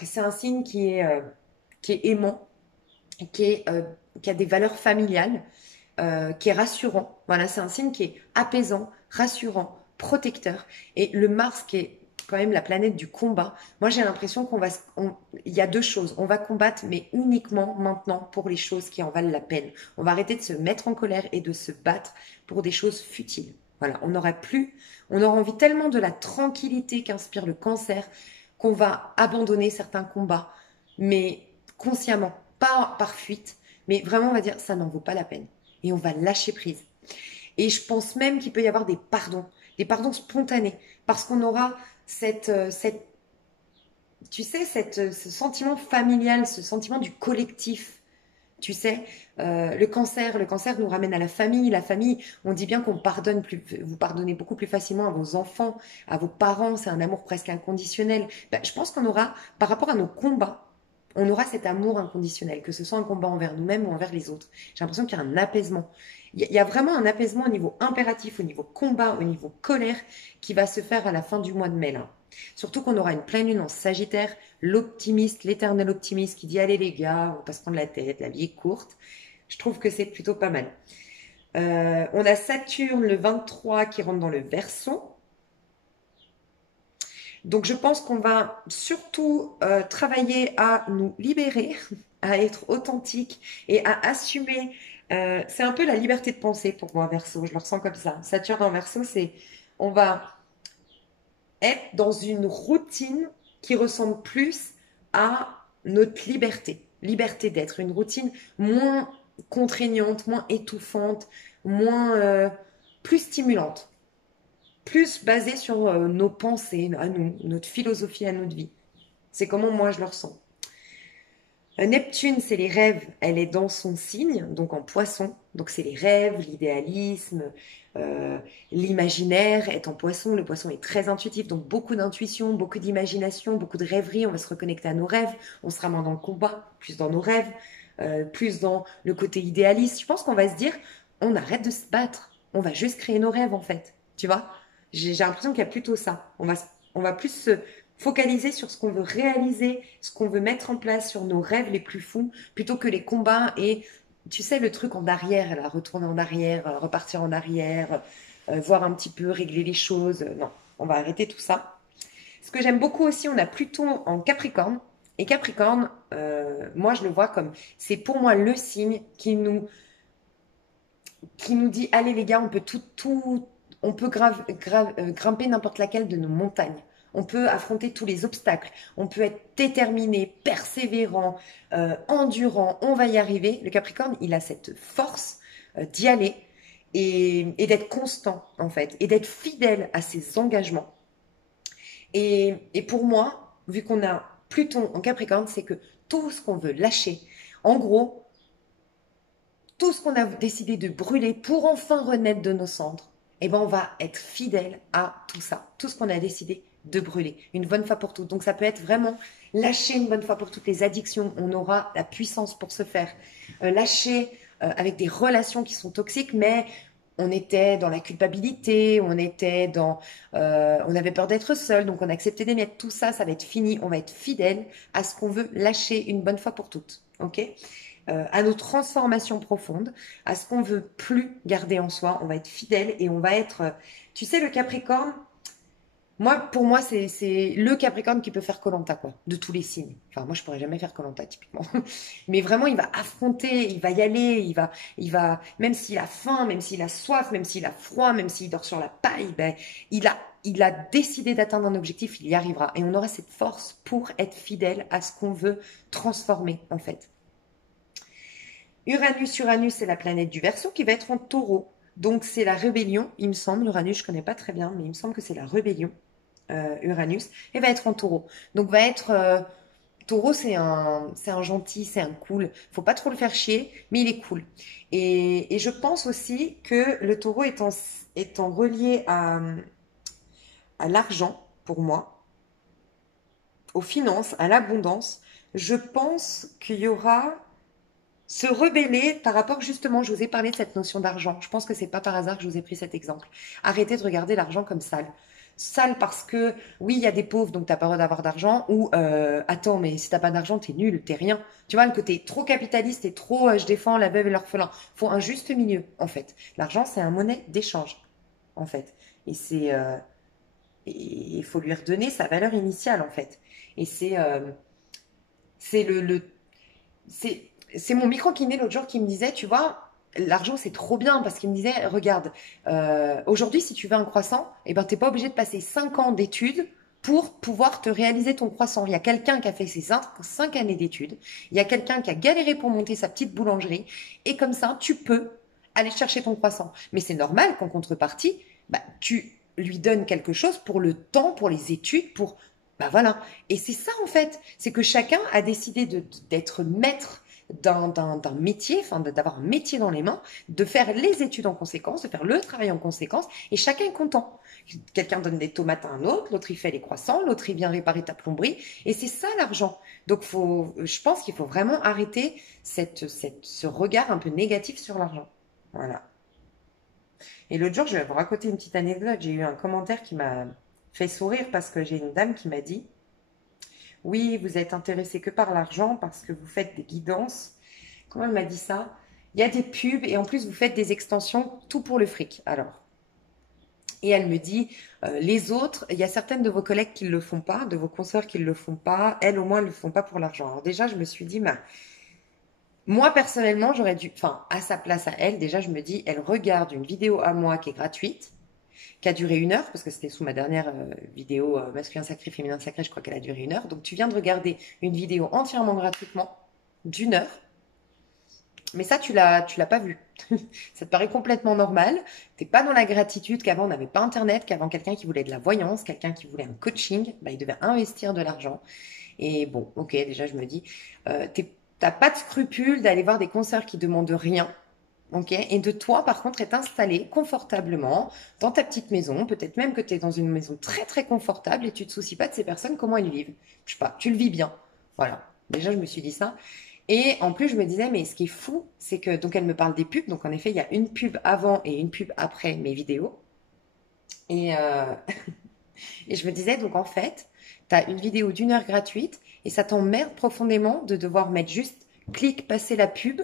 c'est un signe qui est aimant, qui a des valeurs familiales, qui est rassurant. Voilà, c'est un signe qui est apaisant, rassurant, protecteur. Et le Mars, qui est quand même la planète du combat, moi j'ai l'impression il y a deux choses. On va combattre, mais uniquement maintenant pour les choses qui en valent la peine. On va arrêter de se mettre en colère et de se battre pour des choses futiles. Voilà, on aura envie tellement de la tranquillité qu'inspire le cancer qu'on va abandonner certains combats, mais consciemment, pas par fuite, mais vraiment on va dire ça n'en vaut pas la peine et on va lâcher prise. Et je pense même qu'il peut y avoir des pardons spontanés, parce qu'on aura tu sais, ce sentiment familial, ce sentiment du collectif. Tu sais, le cancer nous ramène à la famille. La famille, on dit bien qu'on pardonne vous pardonnez beaucoup plus facilement à vos enfants, à vos parents. C'est un amour presque inconditionnel. Ben, je pense qu'on aura, par rapport à nos combats, on aura cet amour inconditionnel, que ce soit un combat envers nous-mêmes ou envers les autres. J'ai l'impression qu'il y a un apaisement. Il y a vraiment un apaisement au niveau impératif, au niveau combat, au niveau colère, qui va se faire à la fin du mois de mai, là. Surtout qu'on aura une pleine lune en Sagittaire, l'optimiste, l'éternel optimiste qui dit allez les gars, on va pas se prendre la tête, la vie est courte. Je trouve que c'est plutôt pas mal. On a Saturne le 23 qui rentre dans le Verseau. Donc je pense qu'on va surtout travailler à nous libérer, à être authentique et à assumer. C'est un peu la liberté de penser pour moi, Verseau. Je le ressens comme ça. Saturne en Verseau, c'est on va être dans une routine qui ressemble plus à notre liberté. Liberté d'être. Une routine moins contraignante, moins étouffante, plus stimulante. Plus basée sur nos pensées à nous, notre philosophie à notre vie. C'est comment moi je le ressens. Neptune, c'est les rêves, elle est dans son signe, donc en poisson. Donc c'est les rêves, l'idéalisme, l'imaginaire est en poisson. Le poisson est très intuitif, donc beaucoup d'intuition, beaucoup d'imagination, beaucoup de rêverie. On va se reconnecter à nos rêves, on sera moins dans le combat, plus dans nos rêves, plus dans le côté idéaliste. Je pense qu'on va se dire, on arrête de se battre, on va juste créer nos rêves en fait. Tu vois? J'ai l'impression qu'il y a plutôt ça. On va plus focaliser sur ce qu'on veut réaliser, ce qu'on veut mettre en place, sur nos rêves les plus fous, plutôt que les combats et, tu sais, le truc en arrière, là, retourner en arrière, repartir en arrière, voir un petit peu, régler les choses. Non, on va arrêter tout ça. Ce que j'aime beaucoup aussi, on a Pluton en Capricorne. Et Capricorne, moi je le vois comme, c'est pour moi le signe qui nous dit, allez les gars, on peut on peut grimper n'importe laquelle de nos montagnes. On peut affronter tous les obstacles. On peut être déterminé, persévérant, endurant. On va y arriver. Le Capricorne, il a cette force d'y aller et d'être constant, en fait, et d'être fidèle à ses engagements. Et pour moi, vu qu'on a Pluton en Capricorne, c'est que tout ce qu'on veut lâcher, en gros, tout ce qu'on a décidé de brûler pour enfin renaître de nos cendres, eh ben on va être fidèle à tout ça, tout ce qu'on a décidé de brûler, une bonne fois pour toutes. Donc ça peut être vraiment lâcher une bonne fois pour toutes les addictions, on aura la puissance pour se faire. Lâcher avec des relations qui sont toxiques, mais on était dans la culpabilité, on avait peur d'être seul, donc on acceptait d'émettre tout ça, ça va être fini, on va être fidèle à ce qu'on veut lâcher une bonne fois pour toutes, ok? À nos transformations profondes, à ce qu'on veut plus garder en soi, on va être fidèle et on va être, tu sais, le Capricorne, pour moi, c'est le Capricorne qui peut faire koh quoi, de tous les signes. Enfin, moi, je pourrais jamais faire koh typiquement. Mais vraiment, il va affronter, il va y aller, même s'il a faim, même s'il a soif, même s'il a froid, même s'il dort sur la paille, ben, il a décidé d'atteindre un objectif, il y arrivera. Et on aura cette force pour être fidèle à ce qu'on veut transformer, en fait. Uranus, c'est la planète du Verseau qui va être en Taureau. Donc, c'est la rébellion, il me semble. Uranus, je connais pas très bien, mais il me semble que c'est la rébellion. Uranus, et va être en taureau. Donc va être taureau, c'est un gentil, c'est un cool. Faut pas trop le faire chier, mais il est cool. Et je pense aussi que le taureau étant relié à l'argent, pour moi, aux finances, à l'abondance, je pense qu'il y aura se rebeller par rapport justement, je vous ai parlé de cette notion d'argent. Je pense que c'est pas par hasard que je vous ai pris cet exemple. Arrêtez de regarder l'argent comme sale. Sale parce que oui, il y a des pauvres, donc t'as pas le droit d'avoir d'argent. Ou attends, mais si t'as pas d'argent, t'es nul, t'es rien. Tu vois, le côté trop capitaliste et trop je défends la veuve et l'orphelin. Faut un juste milieu, en fait. L'argent, c'est un monnaie d'échange, en fait. Et il faut lui redonner sa valeur initiale, en fait. Et c'est c'est mon micro-kiné l'autre jour qui me disait, tu vois, l'argent c'est trop bien parce qu'il me disait, regarde, aujourd'hui si tu veux un croissant, eh ben t'es pas obligé de passer 5 ans d'études pour pouvoir te réaliser ton croissant. Il y a quelqu'un qui a fait ses 5 années d'études, il y a quelqu'un qui a galéré pour monter sa petite boulangerie, et comme ça, tu peux aller chercher ton croissant. Mais c'est normal qu'en contrepartie, bah, tu lui donnes quelque chose pour le temps, pour les études, pour... Bah voilà. Et c'est ça en fait, c'est que chacun a décidé d'être maître d'un métier, enfin d'avoir un métier dans les mains, de faire les études en conséquence, de faire le travail en conséquence, et chacun est content. Quelqu'un donne des tomates à un autre, l'autre il fait les croissants, l'autre il vient réparer ta plomberie, et c'est ça l'argent. Donc je pense qu'il faut vraiment arrêter ce regard un peu négatif sur l'argent. Voilà. Et l'autre jour, je vais vous raconter une petite anecdote. J'ai eu un commentaire qui m'a fait sourire parce que j'ai une dame qui m'a dit, oui, vous êtes intéressé que par l'argent parce que vous faites des guidances. Comment elle m'a dit ça? Il y a des pubs et en plus vous faites des extensions, tout pour le fric. Alors, et elle me dit, les autres, il y a certaines de vos collègues qui ne le font pas, de vos consoeurs qui ne le font pas, elles au moins ne le font pas pour l'argent. Alors déjà, je me suis dit, moi personnellement, j'aurais dû, enfin, à sa place à elle, déjà, je me dis, elle regarde une vidéo à moi qui est gratuite, qui a duré 1 heure, parce que c'était sous ma dernière vidéo masculin sacré, féminin sacré, je crois qu'elle a duré 1 heure. Donc tu viens de regarder une vidéo entièrement gratuitement d'1 heure, mais ça tu l'as pas vu. Ça te paraît complètement normal. T'es pas dans la gratitude qu'avant on n'avait pas internet, qu'avant quelqu'un qui voulait de la voyance, quelqu'un qui voulait un coaching, bah, il devait investir de l'argent. Et bon, ok, déjà je me dis, t'as pas de scrupule d'aller voir des concerts qui demandent rien. Okay. Et de toi, par contre, être installé confortablement dans ta petite maison. Peut-être même que tu es dans une maison très très confortable et tu te soucies pas de ces personnes, comment elles vivent. Je sais pas, tu le vis bien. Voilà. Déjà, je me suis dit ça. Et en plus, je me disais, mais ce qui est fou, c'est que, donc elle me parle des pubs. Donc en effet, il y a une pub avant et une pub après mes vidéos. Et Et je me disais, donc en fait, tu as une vidéo d'1 heure gratuite et ça t'emmerde profondément de devoir mettre juste clic, passer la pub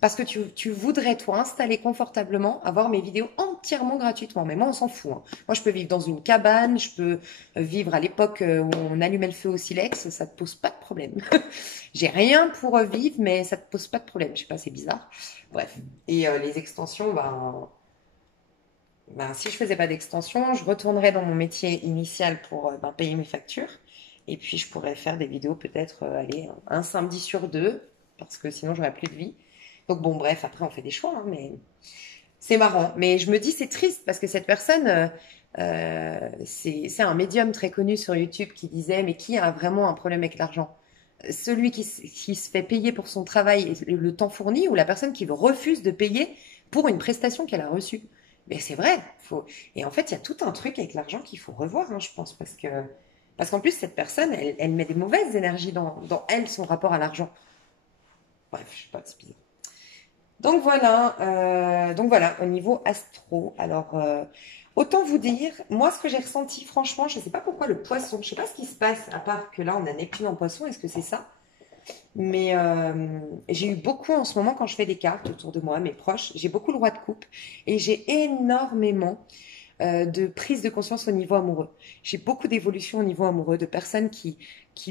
parce que tu voudrais, toi, installer confortablement, avoir mes vidéos entièrement gratuitement. Mais moi, on s'en fout, hein. Moi, je peux vivre dans une cabane, je peux vivre à l'époque où on allumait le feu au silex, ça te pose pas de problème. J'ai rien pour vivre, mais ça te pose pas de problème. Je sais pas, c'est bizarre. Bref. Et les extensions, ben, si je faisais pas d'extension, je retournerais dans mon métier initial pour payer mes factures. Et puis, je pourrais faire des vidéos peut-être, allez, un samedi sur deux, parce que sinon, j'aurais plus de vie. Donc bon, bref, après on fait des choix, hein, mais c'est marrant. Mais je me dis c'est triste parce que cette personne, c'est un médium très connu sur YouTube qui disait mais qui a vraiment un problème avec l'argent? Celui qui se fait payer pour son travail et le temps fourni ou la personne qui refuse de payer pour une prestation qu'elle a reçue? Mais c'est vrai. Et en fait, il y a tout un truc avec l'argent qu'il faut revoir, hein, je pense, parce qu'en plus cette personne, elle met des mauvaises énergies dans elle, son rapport à l'argent. Bref, je sais pas, c'est bizarre. Donc voilà, au niveau astro. Alors, autant vous dire, moi, ce que j'ai ressenti, franchement, je ne sais pas pourquoi le poisson, je ne sais pas ce qui se passe, à part que là, on a Neptune en poisson, est-ce que c'est ça? Mais j'ai eu beaucoup en ce moment, quand je fais des cartes autour de moi, mes proches, j'ai beaucoup le roi de coupe, et j'ai énormément de prise de conscience au niveau amoureux. J'ai beaucoup d'évolution au niveau amoureux, de personnes qui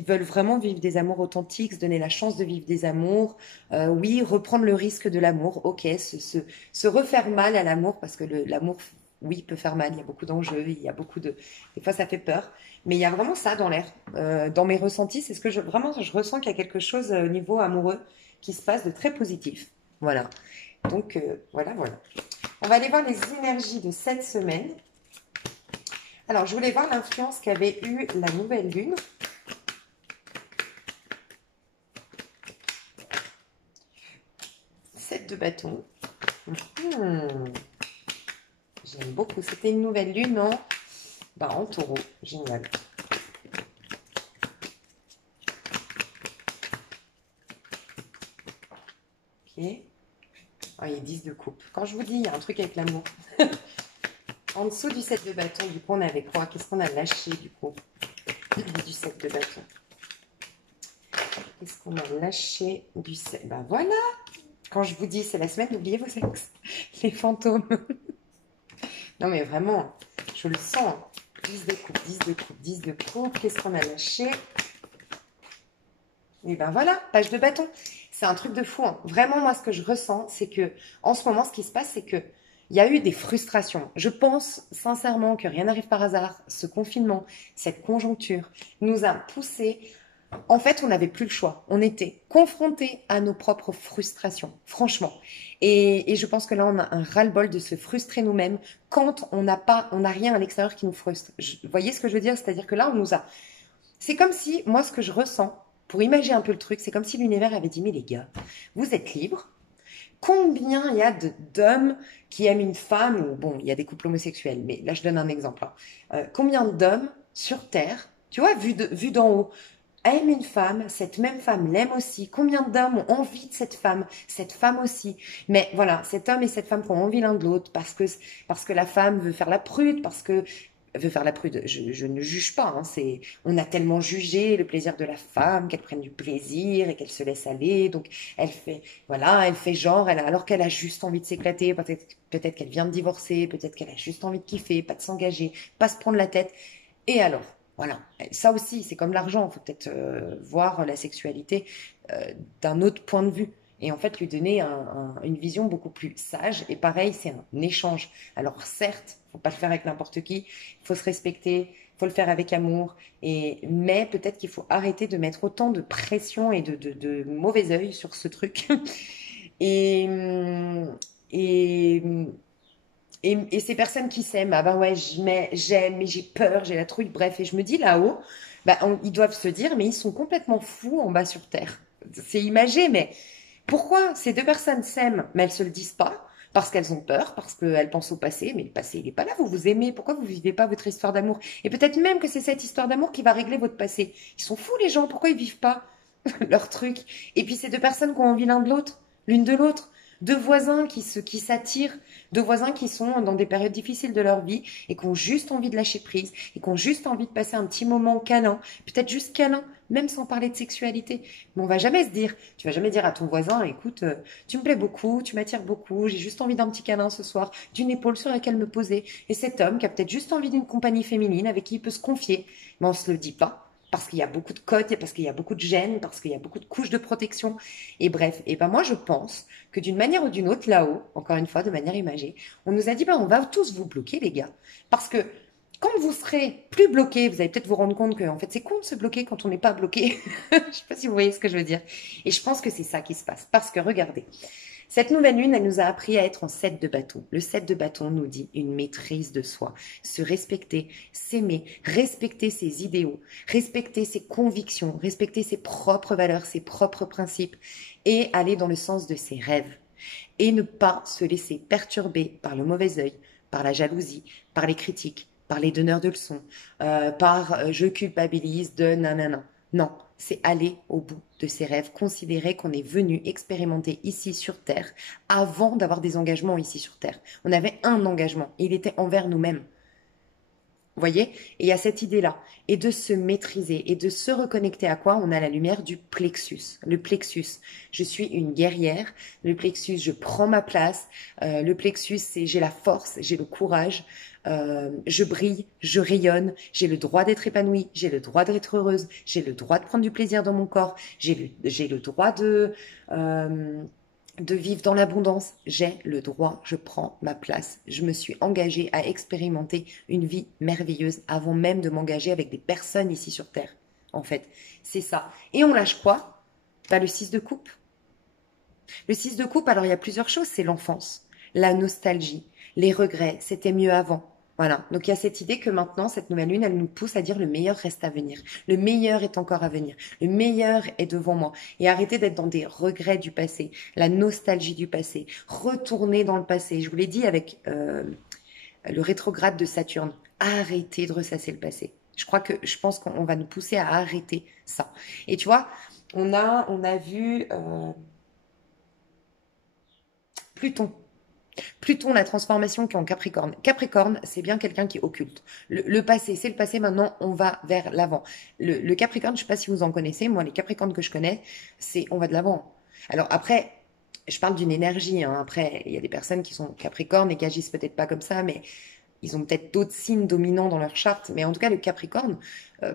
veulent vraiment vivre des amours authentiques, se donner la chance de vivre des amours. Oui, reprendre le risque de l'amour, ok, se refaire mal à l'amour, parce que l'amour, oui, peut faire mal, il y a beaucoup d'enjeux, il y a beaucoup de... Des fois, ça fait peur, mais il y a vraiment ça dans l'air. Dans mes ressentis, c'est ce que vraiment, je ressens qu'il y a quelque chose au niveau amoureux qui se passe de très positif. Voilà. Donc, voilà. On va aller voir les énergies de cette semaine. Alors, je voulais voir l'influence qu'avait eu la nouvelle lune. Sept de bâton. J'aime beaucoup. C'était une nouvelle lune en taureau. Génial. Ok. Ah, il y a 10 de coupe. Quand je vous dis, il y a un truc avec l'amour. En dessous du 7 de bâton, du coup, on avait quoi? Qu'est-ce qu'on a lâché, du coup, du 7 de bâton? Qu'est-ce qu'on a lâché du 7? Ben voilà! Quand je vous dis, c'est la semaine, n'oubliez vos ex. Les fantômes. Non, mais vraiment, je le sens. 10 de coupe, 10 de coupe, 10 de coupe. Qu'est-ce qu'on a lâché? Et ben voilà, page de bâton. C'est un truc de fou, hein. Vraiment, moi, ce que je ressens, c'est que, en ce moment, ce qui se passe, c'est que il y a eu des frustrations. Je pense sincèrement que rien n'arrive par hasard. Ce confinement, cette conjoncture nous a poussé. En fait, on n'avait plus le choix. On était confrontés à nos propres frustrations, franchement. Et je pense que là, on a un ras-le-bol de se frustrer nous-mêmes quand on n'a rien à l'extérieur qui nous frustre. Vous voyez ce que je veux dire? C'est-à-dire que là, c'est comme si, moi, ce que je ressens, pour imaginer un peu le truc, c'est comme si l'univers avait dit, mais les gars, vous êtes libres. Combien il y a d'hommes qui aiment une femme, ou bon, il y a des couples homosexuels, mais là, je donne un exemple, hein. Combien d'hommes sur Terre, tu vois, vu d'en haut, aiment une femme, cette même femme l'aime aussi. Combien d'hommes ont envie de cette femme aussi. Mais voilà, cet homme et cette femme qui ont envie l'un de l'autre parce que la femme veut faire la prude, parce que veut faire la prude. Je ne juge pas, hein, on a tellement jugé le plaisir de la femme, qu'elle prenne du plaisir et qu'elle se laisse aller. Donc elle fait genre, alors qu'elle a juste envie de s'éclater. Peut-être qu'elle vient de divorcer, peut-être qu'elle a juste envie de kiffer, pas de s'engager, pas se prendre la tête. Et alors? Voilà, ça aussi, c'est comme l'argent, il faut peut-être voir la sexualité d'un autre point de vue et en fait lui donner une vision beaucoup plus sage. Et pareil, c'est un échange. Alors certes, il ne faut pas le faire avec n'importe qui, il faut se respecter, il faut le faire avec amour, mais peut-être qu'il faut arrêter de mettre autant de pression et de mauvais œil sur ce truc. Et, et, et ces personnes qui s'aiment, ah ben ouais, j'aime, mais j'ai peur, j'ai la trouille, bref. Et je me dis là-haut, ils doivent se dire, mais ils sont complètement fous en bas sur Terre. C'est imagé, mais pourquoi ces deux personnes s'aiment, mais elles se le disent pas? Parce qu'elles ont peur, parce qu'elles pensent au passé, mais le passé, il n'est pas là, vous vous aimez, pourquoi vous vivez pas votre histoire d'amour? Et peut-être même que c'est cette histoire d'amour qui va régler votre passé. Ils sont fous les gens, pourquoi ils vivent pas leur truc? Et puis ces deux personnes qui ont envie l'un de l'autre, l'une de l'autre. de voisins qui s'attirent, de voisins qui sont dans des périodes difficiles de leur vie et qui ont juste envie de lâcher prise et qui ont juste envie de passer un petit moment câlin, peut-être juste câlin, même sans parler de sexualité. Mais on va jamais se dire, tu vas jamais dire à ton voisin, écoute, tu me plais beaucoup, tu m'attires beaucoup, j'ai juste envie d'un petit câlin ce soir, d'une épaule sur laquelle me poser. Et cet homme qui a peut-être juste envie d'une compagnie féminine avec qui il peut se confier, mais on se le dit pas. Parce qu'il y a beaucoup de codes, parce qu'il y a beaucoup de gènes, parce qu'il y a beaucoup de couches de protection. Et bref, et ben moi je pense que d'une manière ou d'une autre, là-haut, encore une fois, de manière imagée, on nous a dit, ben on va tous vous bloquer, les gars. Parce que quand vous serez plus bloqué, vous allez peut-être vous rendre compte que en fait c'est con de se bloquer quand on n'est pas bloqué. Je sais pas si vous voyez ce que je veux dire. Et je pense que c'est ça qui se passe. Parce que regardez, cette nouvelle lune, elle nous a appris à être en 7 de bâton. Le 7 de bâton nous dit une maîtrise de soi, se respecter, s'aimer, respecter ses idéaux, respecter ses convictions, respecter ses propres valeurs, ses propres principes et aller dans le sens de ses rêves. Et ne pas se laisser perturber par le mauvais œil, par la jalousie, par les critiques, par les donneurs de leçons, je culpabilise de nanana. Non, c'est aller au bout de ses rêves, considérer qu'on est venu expérimenter ici sur Terre avant d'avoir des engagements ici sur Terre. On avait un engagement, et il était envers nous-mêmes. Vous voyez? Et il y a cette idée-là. Et de se maîtriser et de se reconnecter à quoi? On a la lumière du plexus. Le plexus, je suis une guerrière. Le plexus, je prends ma place. Le plexus, c'est j'ai la force, j'ai le courage. Je brille, je rayonne. J'ai le droit d'être épanouie. J'ai le droit d'être heureuse. J'ai le droit de prendre du plaisir dans mon corps. J'ai le droit de vivre dans l'abondance. J'ai le droit, je prends ma place. Je me suis engagée à expérimenter une vie merveilleuse avant même de m'engager avec des personnes ici sur Terre. En fait, c'est ça. Et on lâche quoi? Bah, le 6 de coupe. Le 6 de coupe, alors il y a plusieurs choses. C'est l'enfance, la nostalgie, les regrets. C'était mieux avant. Voilà. Donc il y a cette idée que maintenant, cette nouvelle lune, elle nous pousse à dire le meilleur reste à venir. Le meilleur est encore à venir. Le meilleur est devant moi. Et arrêter d'être dans des regrets du passé, la nostalgie du passé. Retourner dans le passé. Je vous l'ai dit avec le rétrograde de Saturne. Arrêtez de ressasser le passé. Je pense qu'on va nous pousser à arrêter ça. Et tu vois, on a vu Pluton. Pluton, la transformation qui est en Capricorne. Capricorne, c'est bien quelqu'un qui occulte. Le passé, c'est le passé, maintenant on va vers l'avant. Le Capricorne, je ne sais pas si vous en connaissez, moi les Capricornes que je connais, c'est on va de l'avant. Alors après, je parle d'une énergie, hein. Après, il y a des personnes qui sont Capricornes et qui agissent peut-être pas comme ça, mais ils ont peut-être d'autres signes dominants dans leur charte. Mais en tout cas, le Capricorne,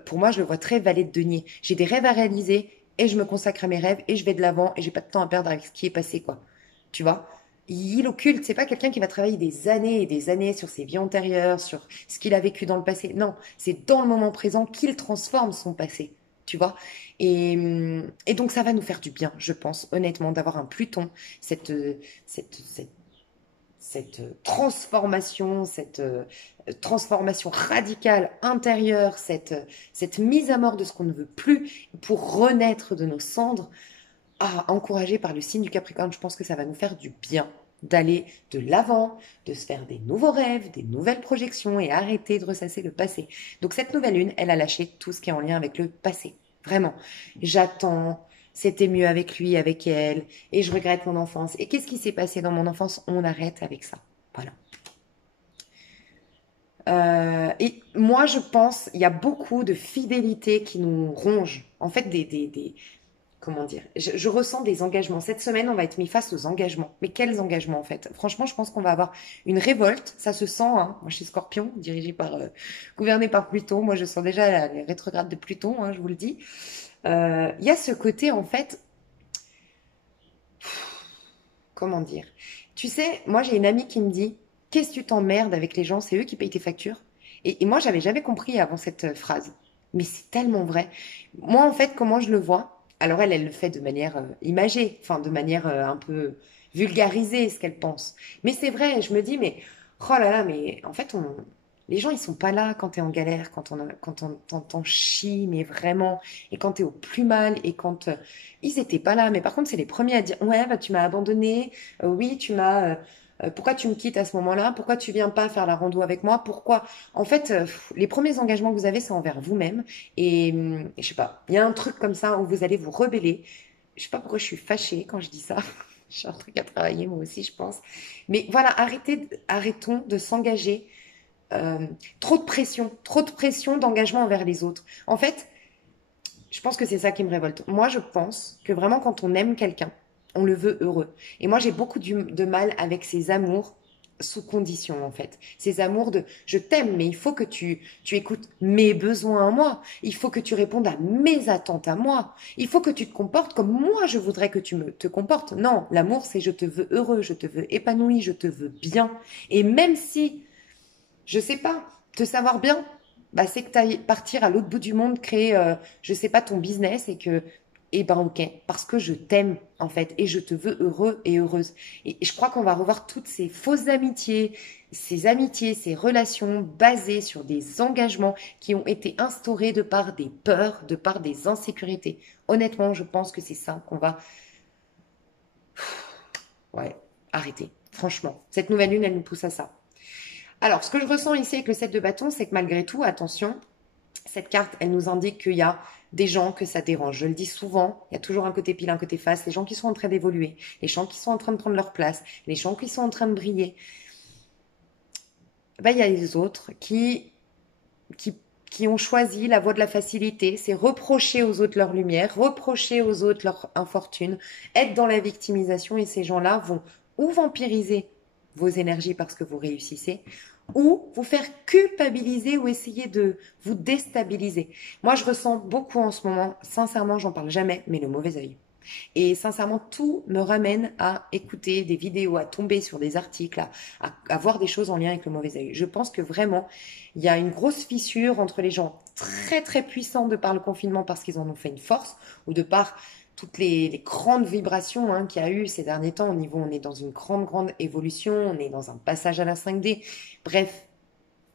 pour moi, je le vois très valet de denier. J'ai des rêves à réaliser et je me consacre à mes rêves et je vais de l'avant et j'ai pas de temps à perdre avec ce qui est passé, quoi. Tu vois? Il occulte, c'est pas quelqu'un qui va travailler des années et des années sur ses vies antérieures, sur ce qu'il a vécu dans le passé. Non, c'est dans le moment présent qu'il transforme son passé, tu vois. Et donc ça va nous faire du bien, je pense, honnêtement, d'avoir un Pluton, cette, cette, cette, cette transformation, cette transformation radicale intérieure, cette mise à mort de ce qu'on ne veut plus pour renaître de nos cendres. Ah, encouragé par le signe du Capricorne, je pense que ça va nous faire du bien d'aller de l'avant, de se faire des nouveaux rêves, des nouvelles projections et arrêter de ressasser le passé. Donc cette nouvelle lune, elle a lâché tout ce qui est en lien avec le passé. Vraiment. J'attends, c'était mieux avec lui, avec elle, et je regrette mon enfance. Et qu'est-ce qui s'est passé dans mon enfance? On arrête avec ça. Voilà. Et moi, je pense, il y a beaucoup de fidélité qui nous ronge. En fait, comment dire, je ressens des engagements. Cette semaine, on va être mis face aux engagements. Mais quels engagements en fait? Franchement, je pense qu'on va avoir une révolte. Ça se sent. Hein. Moi, je suis Scorpion, gouverné par Pluton. Moi, je sens déjà les rétrogrades de Pluton. Hein, je vous le dis. Il y a ce côté en fait. Comment dire? Tu sais, moi, j'ai une amie qui me dit, qu'est-ce que tu t'emmerdes avec les gens? C'est eux qui payent tes factures. Et moi, j'avais jamais compris avant cette phrase. Mais c'est tellement vrai. Moi, en fait, comment je le vois? Alors elle le fait de manière imagée, enfin de manière un peu vulgarisée, ce qu'elle pense. Mais c'est vrai, je me dis, mais oh là là, mais en fait, les gens, ils sont pas là quand t'es en galère, quand on t'entend chie, mais vraiment, et quand t'es au plus mal, et quand ils étaient pas là. Mais par contre, c'est les premiers à dire, ouais, bah tu m'as abandonné, oui, pourquoi tu me quittes à ce moment-là? Pourquoi tu viens pas faire la rando avec moi? Pourquoi? En fait, les premiers engagements que vous avez, c'est envers vous-même. Et je sais pas, il y a un truc comme ça où vous allez vous rebeller. Je sais pas pourquoi je suis fâchée quand je dis ça. J'ai un truc à travailler, moi aussi, je pense. Mais voilà, arrêtons de s'engager. euh, trop de pression d'engagement envers les autres. En fait, je pense que c'est ça qui me révolte. Moi, je pense que vraiment, quand on aime quelqu'un, on le veut heureux. Et moi, j'ai beaucoup de mal avec ces amours sous condition, en fait. Ces amours de je t'aime, mais il faut que tu écoutes mes besoins à moi. Il faut que tu répondes à mes attentes à moi. Il faut que tu te comportes comme moi, je voudrais que te comportes. Non, l'amour, c'est je te veux heureux, je te veux épanoui, je te veux bien. Et même si je sais pas, te savoir bien, bah, c'est que tu ailles partir à l'autre bout du monde, créer, je sais pas, ton business et que, eh ben ok, parce que je t'aime en fait et je te veux heureux et heureuse. Et je crois qu'on va revoir toutes ces fausses amitiés, ces relations basées sur des engagements qui ont été instaurés de par des peurs, de par des insécurités. Honnêtement, je pense que c'est ça qu'on va, ouais, arrêter. Franchement, cette nouvelle lune, elle nous pousse à ça. Alors, ce que je ressens ici avec le 7 de bâton, c'est que malgré tout, attention, cette carte, elle nous indique qu'il y a des gens que ça dérange. Je le dis souvent, il y a toujours un côté pile, un côté face. Les gens qui sont en train d'évoluer, les gens qui sont en train de prendre leur place, les gens qui sont en train de briller. Ben, il y a les autres qui, qui ont choisi la voie de la facilité. C'est reprocher aux autres leur lumière, reprocher aux autres leur infortune, être dans la victimisation. Et ces gens-là vont ou vampiriser vos énergies parce que vous réussissez, ou vous faire culpabiliser ou essayer de vous déstabiliser. Moi, je ressens beaucoup en ce moment, sincèrement, j'en parle jamais, mais le mauvais œil. Et sincèrement, tout me ramène à écouter des vidéos, à tomber sur des articles, à voir des choses en lien avec le mauvais œil. Je pense que vraiment, il y a une grosse fissure entre les gens très très puissants de par le confinement parce qu'ils en ont fait une force, ou de par toutes les grandes vibrations qu'il y a eu ces derniers temps au niveau, on est dans une grande évolution, on est dans un passage à la 5D. Bref,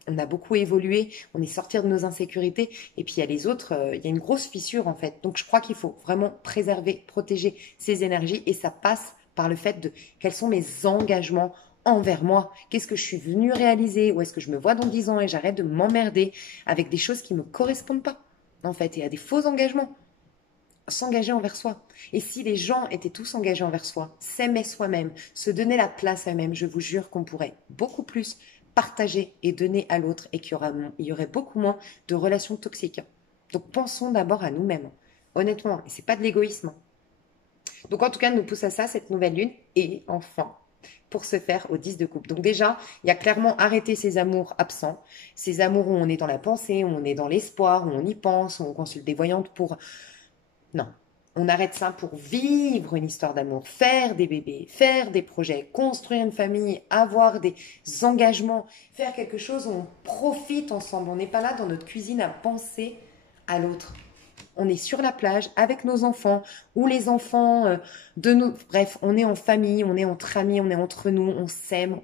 on a beaucoup évolué, on est sorti de nos insécurités, et puis il y a les autres, il y a une grosse fissure en fait. Donc je crois qu'il faut vraiment préserver, protéger ces énergies, et ça passe par le fait de quels sont mes engagements envers moi, qu'est-ce que je suis venue réaliser, où est-ce que je me vois dans 10 ans, et j'arrête de m'emmerder avec des choses qui ne me correspondent pas, en fait, et à des faux engagements. S'engager envers soi. Et si les gens étaient tous engagés envers soi, s'aimaient soi-même, se donnaient la place à eux-mêmes, je vous jure qu'on pourrait beaucoup plus partager et donner à l'autre, et il y aurait beaucoup moins de relations toxiques. Donc pensons d'abord à nous-mêmes. Honnêtement, et c'est pas de l'égoïsme. Donc en tout cas, nous pousse à ça cette nouvelle lune. Et enfin, pour se faire au 10 de coupe. Donc déjà, il y a clairement arrêté ces amours absents, ces amours où on est dans la pensée, où on est dans l'espoir, où on y pense, où on consulte des voyantes pour non. On arrête ça pour vivre une histoire d'amour, faire des bébés, faire des projets, construire une famille, avoir des engagements, faire quelque chose où on profite ensemble. On n'est pas là dans notre cuisine à penser à l'autre. On est sur la plage avec nos enfants ou les enfants de nous. Bref, on est en famille, on est entre amis, on est entre nous, on s'aime,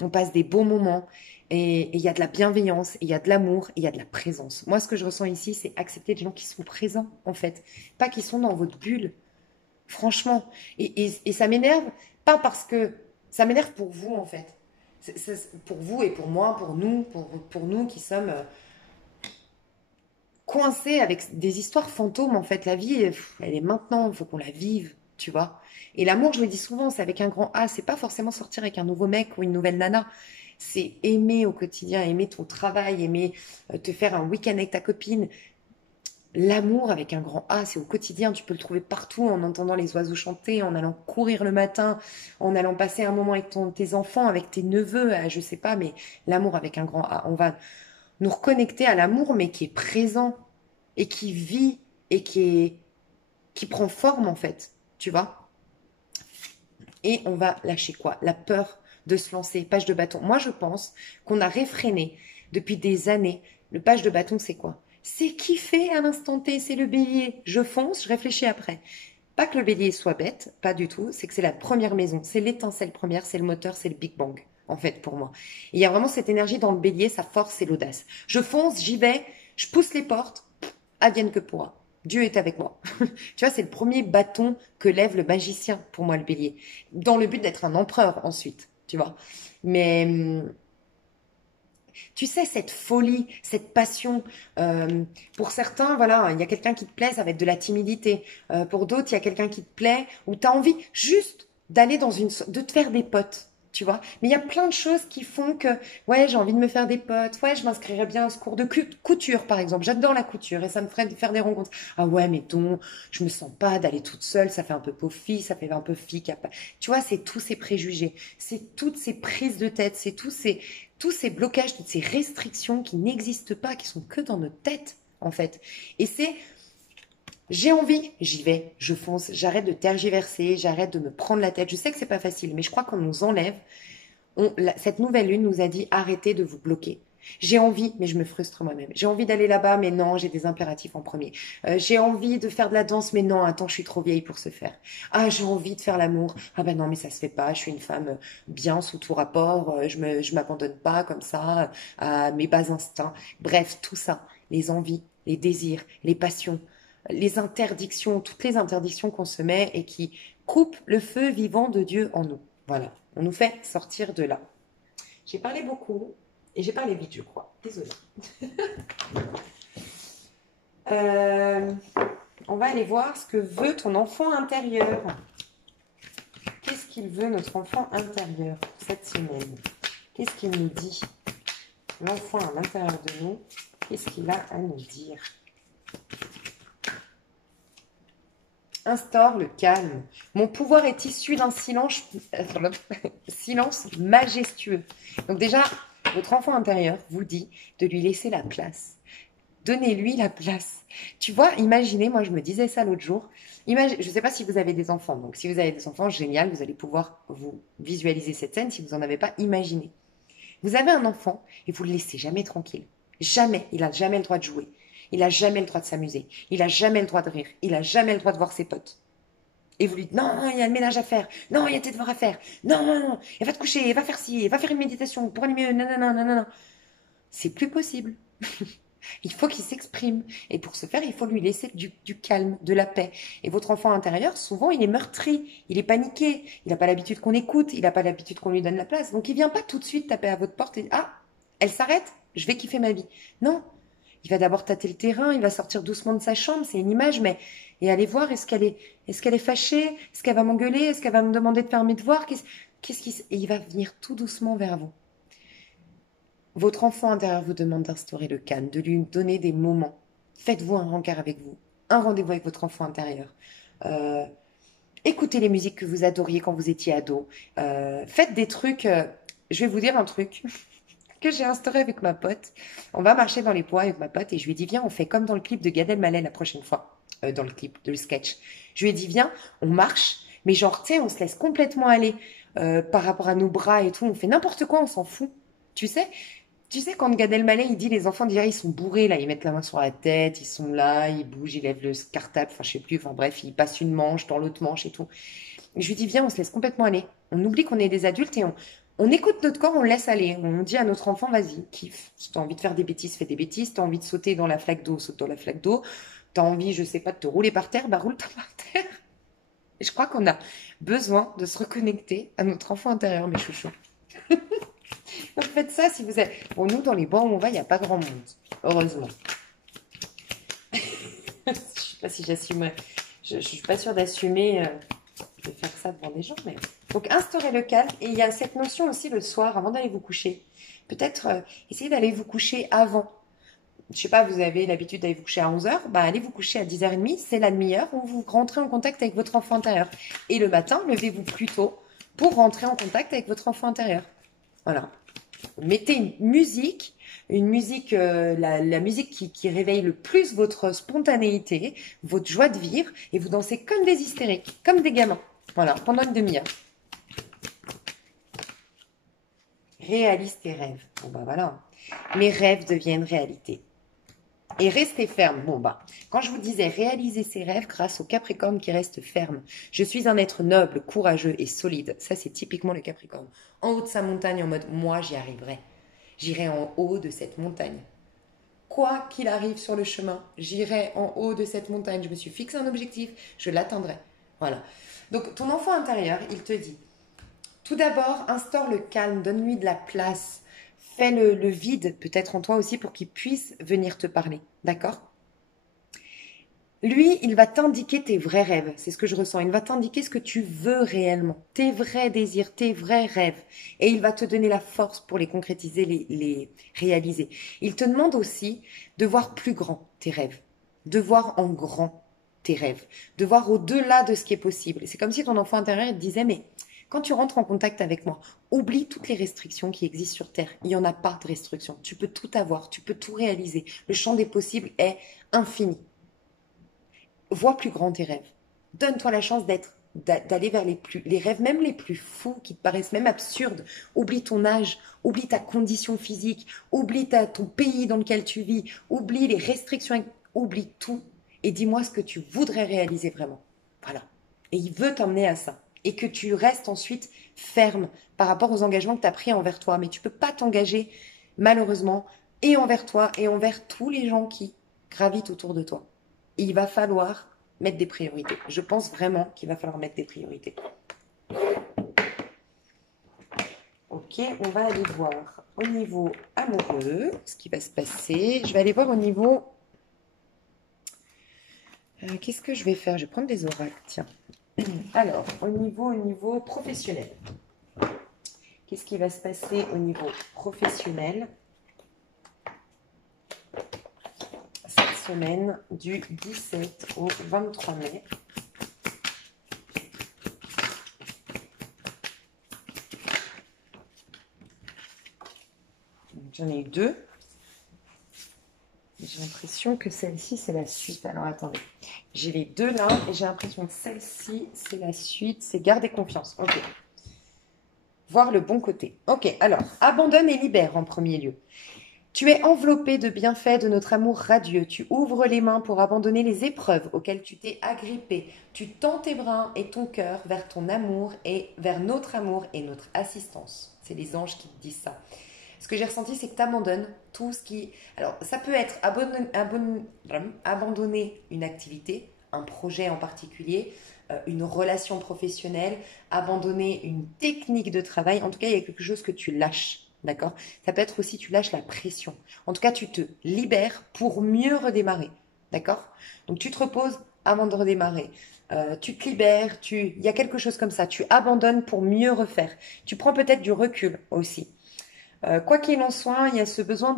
on passe des beaux moments. Et il y a de la bienveillance, il y a de l'amour, il y a de la présence. Moi, ce que je ressens ici, c'est accepter les gens qui sont présents, en fait. Pas qui sont dans votre bulle. Franchement. Et ça m'énerve, pas parce que... Ça m'énerve pour vous, en fait. Pour vous et pour moi, pour nous qui sommes coincés avec des histoires fantômes, en fait. La vie, elle est maintenant, il faut qu'on la vive, tu vois. Et l'amour, je le dis souvent, c'est avec un grand A. C'est pas forcément sortir avec un nouveau mec ou une nouvelle nana. C'est aimer au quotidien, aimer ton travail, aimer te faire un week-end avec ta copine. L'amour avec un grand A, c'est au quotidien. Tu peux le trouver partout en entendant les oiseaux chanter, en allant courir le matin, en allant passer un moment avec tes enfants, avec tes neveux, je sais pas, mais l'amour avec un grand A. On va nous reconnecter à l'amour, mais qui est présent et qui vit et qui prend forme en fait, tu vois. Et on va lâcher quoi? La peur de se lancer, page de bâton. Moi, je pense qu'on a réfréné depuis des années. Le page de bâton, c'est quoi? C'est kiffer à l'instant T, c'est le bélier. Je fonce, je réfléchis après. Pas que le bélier soit bête, pas du tout. C'est que c'est la première maison, c'est l'étincelle première, c'est le moteur, c'est le Big Bang, en fait, pour moi. Et il y a vraiment cette énergie dans le bélier, sa force et l'audace. Je fonce, j'y vais, je pousse les portes, advienne que pourra. Dieu est avec moi. Tu vois, c'est le premier bâton que lève le magicien, pour moi, le bélier. Dans le but d'être un empereur ensuite, tu vois. Mais tu sais, cette folie, cette passion, pour certains, voilà, il y a quelqu'un qui te plaît, ça va être de la timidité. Pour d'autres, il y a quelqu'un qui te plaît, où tu as envie juste d'aller de te faire des potes, tu vois. Mais il y a plein de choses qui font que, ouais, j'ai envie de me faire des potes, ouais, je m'inscrirais bien à ce cours de couture, par exemple. J'adore la couture et ça me ferait de faire des rencontres. Ah ouais, mais donc, je me sens pas d'aller toute seule, ça fait un peu pauvre fille, ça fait un peu fille qui a pas... Tu vois, c'est tous ces préjugés, c'est toutes ces prises de tête, c'est tous ces blocages, toutes ces restrictions qui n'existent pas, qui sont que dans notre tête, en fait. Et c'est j'ai envie, j'y vais, je fonce, j'arrête de tergiverser, j'arrête de me prendre la tête. Je sais que c'est pas facile, mais je crois qu'on nous enlève. Cette nouvelle lune nous a dit arrêtez de vous bloquer. J'ai envie, mais je me frustre moi-même. J'ai envie d'aller là-bas, mais non, j'ai des impératifs en premier. J'ai envie de faire de la danse, mais non, attends, je suis trop vieille pour ce faire. Ah, j'ai envie de faire l'amour. Ah ben non, mais ça se fait pas. Je suis une femme bien sous tout rapport. Je m'abandonne pas comme ça à mes bas instincts. Bref, tout ça, les envies, les désirs, les passions, les interdictions, toutes les interdictions qu'on se met et qui coupent le feu vivant de Dieu en nous. Voilà, on nous fait sortir de là. J'ai parlé beaucoup et j'ai parlé vite, je crois. Désolée. Euh, on va aller voir ce que veut ton enfant intérieur. Qu'est-ce qu'il veut, notre enfant intérieur, pour cette semaine? Qu'est-ce qu'il nous dit? L'enfant à l'intérieur de nous, qu'est-ce qu'il a à nous dire? Instaure le calme. Mon pouvoir est issu d'un silence majestueux. Donc déjà, votre enfant intérieur vous dit de lui laisser la place. Donnez-lui la place. Tu vois, imaginez, moi je me disais ça l'autre jour. Je ne sais pas si vous avez des enfants. Donc si vous avez des enfants, génial, vous allez pouvoir vous visualiser cette scène si vous n'en avez pas imaginé. Vous avez un enfant et vous ne le laissez jamais tranquille. Jamais. Il n'a jamais le droit de jouer. Il n'a jamais le droit de s'amuser. Il n'a jamais le droit de rire. Il n'a jamais le droit de voir ses potes. Et vous lui dites, non, il y a le ménage à faire. Non, il y a tes devoirs à faire. Non, non, non. Et va te coucher, va faire ci, va faire une méditation pour aller mieux. Non, non, non, non, non. C'est plus possible. Il faut qu'il s'exprime. Et pour ce faire, il faut lui laisser du calme, de la paix. Et votre enfant intérieur, souvent, il est meurtri, il est paniqué, il n'a pas l'habitude qu'on écoute, il n'a pas l'habitude qu'on lui donne la place. Donc, il vient pas tout de suite taper à votre porte et ah, elle s'arrête, je vais kiffer ma vie. Non, il va d'abord tâter le terrain, il va sortir doucement de sa chambre, c'est une image, mais et aller voir est-ce qu'elle est fâchée, est-ce qu'elle va m'engueuler, est-ce qu'elle va me demander de faire mes devoirs, et il va venir tout doucement vers vous. Votre enfant intérieur vous demande d'instaurer le calme, de lui donner des moments. Faites-vous un rencard avec vous, un rendez-vous avec votre enfant intérieur. Euh, Écoutez les musiques que vous adoriez quand vous étiez ado. Faites des trucs. Je vais vous dire un truc que j'ai instauré avec ma pote. On va marcher dans les bois avec ma pote et je lui ai dit, viens, on fait comme dans le clip de Gad Elmaleh la prochaine fois. Dans le clip, de le sketch. Je lui ai dit, viens, on marche, mais genre, tu sais, on se laisse complètement aller par rapport à nos bras et tout. On fait n'importe quoi, on s'en fout. Tu sais, quand Gad Elmaleh, il dit les enfants d'hier, ils sont bourrés, là, ils mettent la main sur la tête, ils sont là, ils bougent, ils lèvent le cartable, enfin, je sais plus, enfin, bref, ils passent une manche dans l'autre manche et tout. Et je lui dis, viens, on se laisse complètement aller. On oublie qu'on est des adultes et on écoute notre corps, on le laisse aller. On dit à notre enfant, vas-y, kiffe. Si t'as envie de faire des bêtises, fais des bêtises. T'as envie de sauter dans la flaque d'eau, saute dans la flaque d'eau. T'as envie, je sais pas, de te rouler par terre, bah roule-toi par terre. Et je crois qu'on a besoin de se reconnecter à notre enfant intérieur, mes chouchous. Donc faites ça si vous êtes... Bon, nous, dans les bancs où on va, il n'y a pas grand monde. Heureusement. Je ne sais pas si j'assumerai. Je ne suis pas sûre d'assumer de faire ça devant des gens. Mais... Donc, instaurez le calme. Et il y a cette notion aussi le soir, avant d'aller vous coucher. Peut-être essayez d'aller vous coucher avant. Je ne sais pas, vous avez l'habitude d'aller vous coucher à 11h. Bah, allez vous coucher à 10h30. C'est la demi-heure où vous rentrez en contact avec votre enfant intérieur. Et le matin, levez-vous plus tôt pour rentrer en contact avec votre enfant intérieur. Voilà. Mettez une musique, la musique qui réveille le plus votre spontanéité, votre joie de vivre, et vous dansez comme des hystériques, comme des gamins. Voilà, pendant une demi-heure. Réalise tes rêves. Bon bah voilà. Mes rêves deviennent réalité. Et restez ferme. Bon bah, quand je vous disais réaliser ses rêves grâce au Capricorne qui reste ferme. Je suis un être noble, courageux et solide. Ça, c'est typiquement le Capricorne. En haut de sa montagne, en mode, moi, j'y arriverai. J'irai en haut de cette montagne. Quoi qu'il arrive sur le chemin, j'irai en haut de cette montagne. Je me suis fixé un objectif, je l'atteindrai. Voilà. Donc, ton enfant intérieur, il te dit, tout d'abord, instaure le calme, donne-lui de la place. Fais le vide, peut-être en toi aussi, pour qu'il puisse venir te parler. D'accord? Lui, il va t'indiquer tes vrais rêves. C'est ce que je ressens. Il va t'indiquer ce que tu veux réellement. Tes vrais désirs, tes vrais rêves. Et il va te donner la force pour les concrétiser, les réaliser. Il te demande aussi de voir plus grand tes rêves. De voir en grand tes rêves. De voir au-delà de ce qui est possible. C'est comme si ton enfant intérieur te disait, mais quand tu rentres en contact avec moi, oublie toutes les restrictions qui existent sur Terre. Il n'y en a pas de restrictions. Tu peux tout avoir. Tu peux tout réaliser. Le champ des possibles est infini. Vois plus grand tes rêves. Donne-toi la chance d'aller vers les rêves même les plus fous qui te paraissent même absurdes. Oublie ton âge, oublie ta condition physique, oublie ton pays dans lequel tu vis, oublie les restrictions, oublie tout et dis-moi ce que tu voudrais réaliser vraiment. Voilà. Et il veut t'emmener à ça. Et que tu restes ensuite ferme par rapport aux engagements que tu as pris envers toi. Mais tu ne peux pas t'engager, malheureusement, et envers toi et envers tous les gens qui gravitent autour de toi. Il va falloir mettre des priorités. Je pense vraiment qu'il va falloir mettre des priorités. Ok, on va aller voir au niveau amoureux ce qui va se passer. Je vais aller voir au niveau... qu'est-ce que je vais faire? Je vais prendre des oracles, tiens. Alors, au niveau professionnel. Qu'est-ce qui va se passer au niveau professionnel cette semaine du 17 au 23 mai? J'en ai eu deux. J'ai l'impression que celle-ci, c'est la suite. Alors, attendez. J'ai les deux là et j'ai l'impression que celle-ci, c'est la suite. C'est garder confiance. Ok. Voir le bon côté. Ok, alors, abandonne et libère en premier lieu. Tu es enveloppé de bienfaits de notre amour radieux. Tu ouvres les mains pour abandonner les épreuves auxquelles tu t'es agrippé. Tu tends tes bras et ton cœur vers ton amour et vers notre amour et notre assistance. C'est les anges qui te disent ça. Ce que j'ai ressenti, c'est que tu abandonnes tout ce qui... Alors, ça peut être abandonner une activité, un projet en particulier, une relation professionnelle, abandonner une technique de travail. En tout cas, il y a quelque chose que tu lâches. D'accord? Ça peut être aussi, tu lâches la pression. En tout cas, tu te libères pour mieux redémarrer. D'accord? Donc, tu te reposes avant de redémarrer. Tu te libères, il y a quelque chose comme ça. Tu abandonnes pour mieux refaire. Tu prends peut-être du recul aussi. Quoi qu'il en soit, il y a ce besoin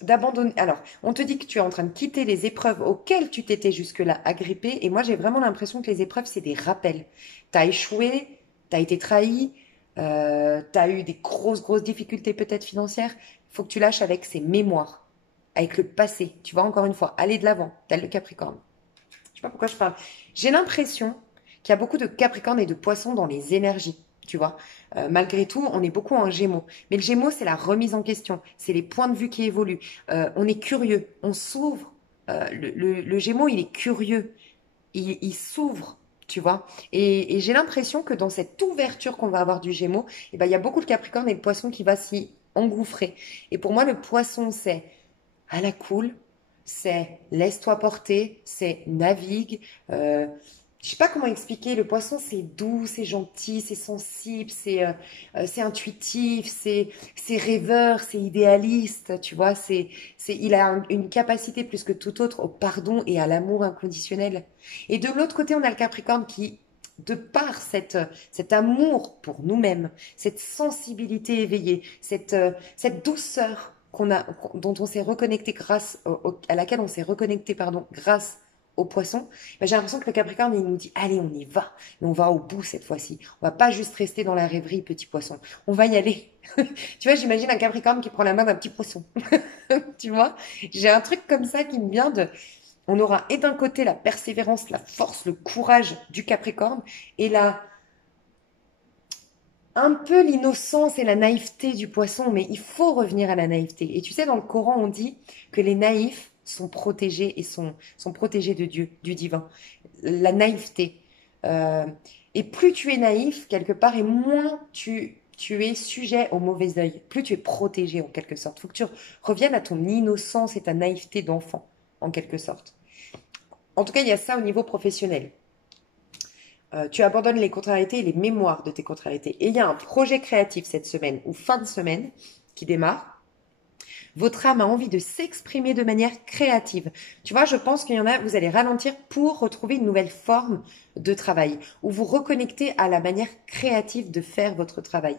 d'abandonner. Alors, on te dit que tu es en train de quitter les épreuves auxquelles tu t'étais jusque-là agrippé. Et moi, j'ai vraiment l'impression que les épreuves, c'est des rappels. Tu as échoué, tu as été trahi, tu as eu des grosses difficultés peut-être financières. Il faut que tu lâches avec ces mémoires, avec le passé. Tu vois, encore une fois, aller de l'avant, tel le Capricorne. Je sais pas pourquoi je parle. J'ai l'impression qu'il y a beaucoup de Capricorne et de Poisson dans les énergies. Tu vois, malgré tout, on est beaucoup en Gémeaux. Mais le Gémeaux, c'est la remise en question, c'est les points de vue qui évoluent. On est curieux, on s'ouvre. Le Gémeaux, il est curieux, il s'ouvre, tu vois. Et j'ai l'impression que dans cette ouverture qu'on va avoir du Gémeaux, eh ben, il y a beaucoup de Capricorne et de Poisson qui va s'y engouffrer. Et pour moi, le Poisson, c'est à la cool, c'est laisse-toi porter, c'est navigue. Je sais pas comment expliquer. Le poisson, c'est doux, c'est gentil, c'est sensible, c'est intuitif, c'est rêveur, c'est idéaliste. Tu vois, il a une capacité plus que tout autre au pardon et à l'amour inconditionnel. Et de l'autre côté, on a le Capricorne qui, de par cet amour pour nous-mêmes, cette sensibilité éveillée, cette douceur dont on s'est reconnecté à laquelle on s'est reconnecté, pardon, grâce au poisson, ben, j'ai l'impression que le Capricorne, il nous dit, allez, on y va, mais on va au bout cette fois-ci. On va pas juste rester dans la rêverie, petit poisson. On va y aller. Tu vois, j'imagine un Capricorne qui prend la main d'un petit poisson. Tu vois, j'ai un truc comme ça qui me vient de... On aura et d'un côté la persévérance, la force, le courage du Capricorne, et un peu l'innocence et la naïveté du poisson, mais il faut revenir à la naïveté. Et tu sais, dans le Coran, on dit que les naïfs sont protégés et sont protégés de Dieu, du divin. La naïveté. Euh, et plus tu es naïf, quelque part, et moins tu es sujet au mauvais œil. Plus tu es protégé, en quelque sorte. Il faut que tu reviennes à ton innocence et ta naïveté d'enfant, en quelque sorte. En tout cas, il y a ça au niveau professionnel. Tu abandonnes les contrariétés et les mémoires de tes contrariétés. Et il y a un projet créatif cette semaine ou fin de semaine qui démarre. Votre âme a envie de s'exprimer de manière créative. Tu vois, je pense qu'il y en a, vous allez ralentir pour retrouver une nouvelle forme de travail, ou vous reconnecter à la manière créative de faire votre travail.